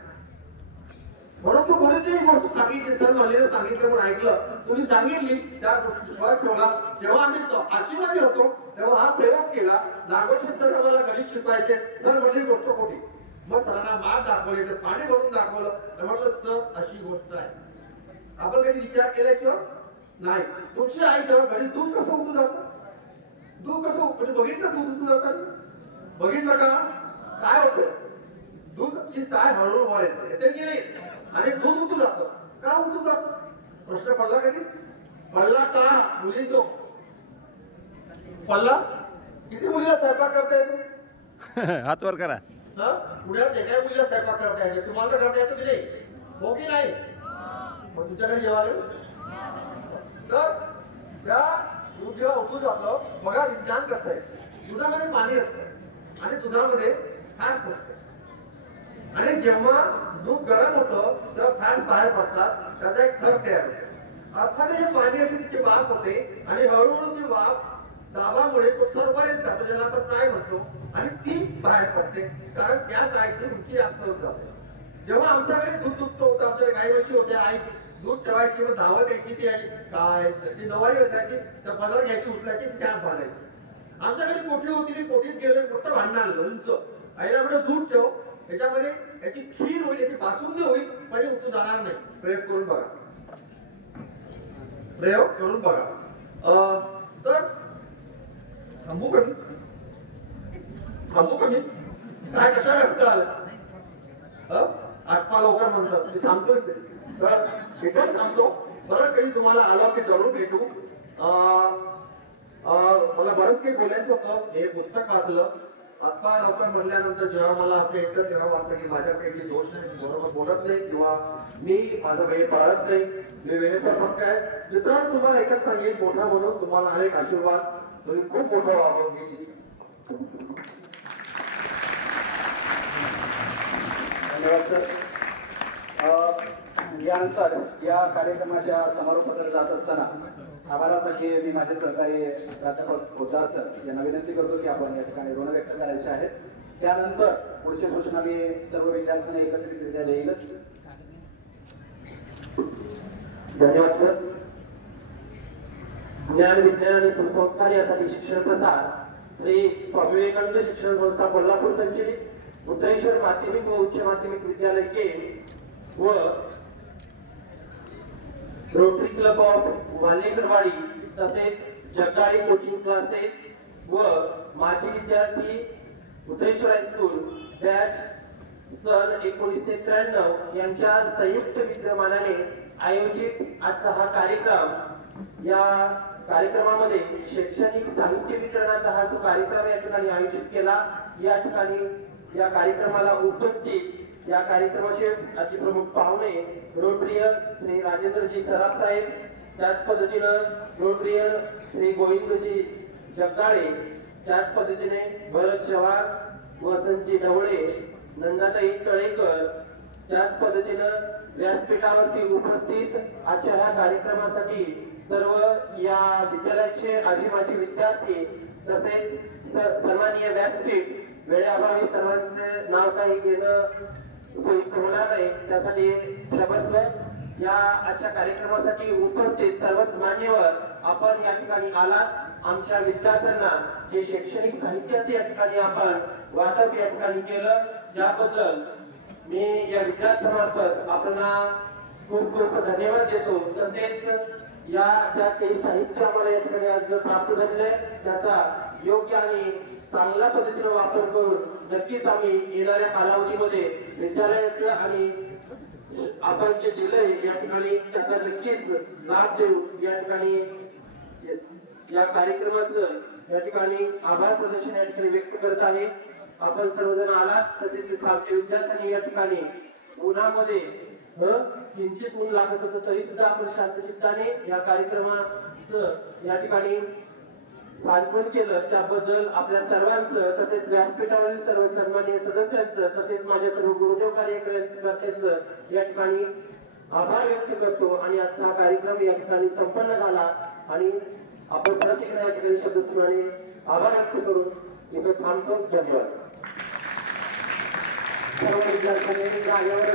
म्हणून तू कोणतीही गोष्ट सांगितली, सर म्हणलेलं सांगितलं म्हणून ऐकलं, तुम्ही सांगितली त्या गोष्टी विश्वास ठेवला. जेव्हा आम्ही 5वी मध्ये होतो तेव्हा हा प्रयोग केला. नागोशी सर आम्हाला गणित शिकवायचे. सर म्हणली गोष्ट खोटी. मग सरांना माठ दाखवले, तर पाणी भरून दाखवलं, तर म्हटलं सर अशी गोष्ट आहे. आपण कधी विचार केल्याशिवाय नाही. तुमची आई तेव्हा घरी दूध कसं उतू जातं? दूध कसं म्हणजे बघितलं दूध उतू जातं? बघितलं का? काय होतं? दूध ची साय हळूहळू वर येते की नाही? आणि दूध उतू जातं. का उतू जातं? प्रश्न पडला कधी? पडला का? मुलींनो पडला? किती मुलीला स्वयंपाक करता येतो? हात वर करा. पुण्यात एका मुलीला स्वयंपाक करता येतो. तुम्हाला करता येतो की नाही? हो की नाही? मग तुमच्याकडे जेवायला येऊ? तर त्या दूध जेव्हा उतू जातं, बघा विज्ञान कसं आहे. दुधामध्ये पाणी असतं आणि दुधामध्ये फॅट्स असते आणि जेव्हा दूध गरम होतं तेव्हा फॅट बाहेर पडतात, त्याचा एक थर तयार होतो. आतमध्ये जे पाणी असते तिची वाफ होते आणि हळूहळू ती वाफ दाबामुळे तो थर वर येत जातो, ज्याला आपण साय म्हणतो, आणि ती बाहेर पडते कारण त्या सायची उंची जास्त होत जाते. जेव्हा आमच्याकडे दूध दुभतं होतं, आमच्या गाई म्हशी होत्या, आई दूध ठेवायची, मग धावत यायची, ती आई काय ती नवारी वेचायची, त्या पदर घ्यायची, उचलायची, ती हात भाजायची. आमच्याकडे कोठी होती, मी कोठीत गेलो, मोठं भांडण आणलं उंच. आईला म्हणलं दूध ठेव, याच्यामध्ये याची खीर होईल, याची बासुंदी होईल, पण उंच जाणार नाही. प्रयोग करून बघा, प्रयोग करून बघा. तर थांबू कमी, थांबू कमी, काय कशा व्यक्त आलं, आत्मा लवकर म्हणतात, मी थांबतोय. तर इथेच थांबतो. बरं काही तुम्हाला आलं की जरूर भेटू. मला बरंच काही बोलायचं होतं. हे पुस्तक वाचलं, आत्मा लवकर म्हणल्यानंतर जेव्हा मला असं येतं तेव्हा वाटतं की माझ्या काही दोष नाही, बरोबर बोलत नाही किंवा मी माझा वेळ पाळत नाही, मी वेळेचा फक्त आहे. मित्रांनो तुम्हाला एकच सांगेल, मोठा म्हणून तुम्हाला अनेक आशीर्वाद, तुम्ही खूप मोठं व्हावं ही इच्छा. धन्यवाद सर. यानंतर या कार्यक्रमाच्या समारोपाकडे जात असताना आम्हाला सगळे मी माझे सहकारी प्राध्यापक पोद्दार सर यांना विनंती करतो की आपण या ठिकाणी ऋण व्यक्त करायचे आहेत. त्यानंतर पुढच्या सूचना मी सर्व विद्यार्थ्यांना एकत्रितरित्या देईलच. धन्यवाद सर. ज्ञान विज्ञान आणि संस्कार यासाठी शिक्षण प्रसार श्री स्वामी विवेकानंद शिक्षण संस्था कोल्हापूर संचलित उत्तरेश्वर माध्यमिक व उच्च माध्यमिक विद्यालय के व रोटरी क्लब ऑफ वाल्हेकरवाडी तसेच जगदाळी कोचिंग क्लासेस व माजी विद्यार्थी उत्तरेश्वर हायस्कूल बॅच सन 1993 यांच्या संयुक्त विद्यमानाने आयोजित आजचा हा कार्यक्रम. या कार्यक्रमामध्ये शैक्षणिक साहित्य वितरणाचा हा जो कार्यक्रम या ठिकाणी आयोजित केला. या ठिकाणी या कार्यक्रमाला उपस्थित या कार्यक्रमाचे आजचे प्रमुख पाहुणे रोटरियन श्री राजेंद्रजी सराफ साहेब, त्याच पद्धतीनं रोटरियन श्री गोविंदजी जगदाळे, त्याच पद्धतीने भरत चव्हाण, वसंतजी ढवळे, नंदाताई कळेकर, त्याच पद्धतीनं व्यासपीठावरती उपस्थित आजच्या ह्या कार्यक्रमासाठी सर्व या विद्यालयाचे आजी माजी विद्यार्थी तसेच सन्माननीय व्यासपीठ. वेळेअभावी सर्वांचे नाव काही घेणं सोयीचं होणार नाही, त्यासाठी क्षमस्व. या आजच्या कार्यक्रमासाठी उपस्थित सर्वच मान्यवर आपण या ठिकाणी आलात. आमच्या विद्यार्थ्यांना जे शैक्षणिक साहित्याचे या ठिकाणी आपण वाटप या ठिकाणी केलं, त्याबद्दल मी या विद्यार्थ्यांमार्फत आपल्याला खूप खूप धन्यवाद देतो. तसेच या ज्या काही साहित्य आम्हाला या ठिकाणी आज प्राप्त झालेले त्याचा योग्य आणि चांगल्या पद्धतीने वापर करून नक्कीच आम्ही येणाऱ्या कालावधीमध्ये विद्यालयाचं आणि आपण जे दिलंय या ठिकाणी त्याचा नक्कीच लाभ देऊ. या ठिकाणी या कार्यक्रमाचं या ठिकाणी आभार प्रदर्शन या ठिकाणी व्यक्त करत आहे. आपण सर्वजण आलात, तसेच आमच्या विद्यार्थ्यांनी या ठिकाणी उन्हामध्ये किंचित ऊन लागत होतं तरी सुद्धा आपण शांतचित्ताने या कार्यक्रमाचं या ठिकाणी सांत्वन केलं. त्याबद्दल आपल्या सर्वांचं तसेच व्यासपीठावरील सर्व सन्माननीय सदस्यांचं तसेच माझ्या सर्व गुरुदेव कार्यकर्त्यांचं या ठिकाणी आभार व्यक्त करतो. आणि आजचा हा कार्यक्रम या ठिकाणी संपन्न झाला आणि आपण परत एकदा या ठिकाणी शब्दस्वराने आभार व्यक्त करून इथे थांबतो. धन्यवाद. सर्व विद्यार्थ्यांनी जागेवर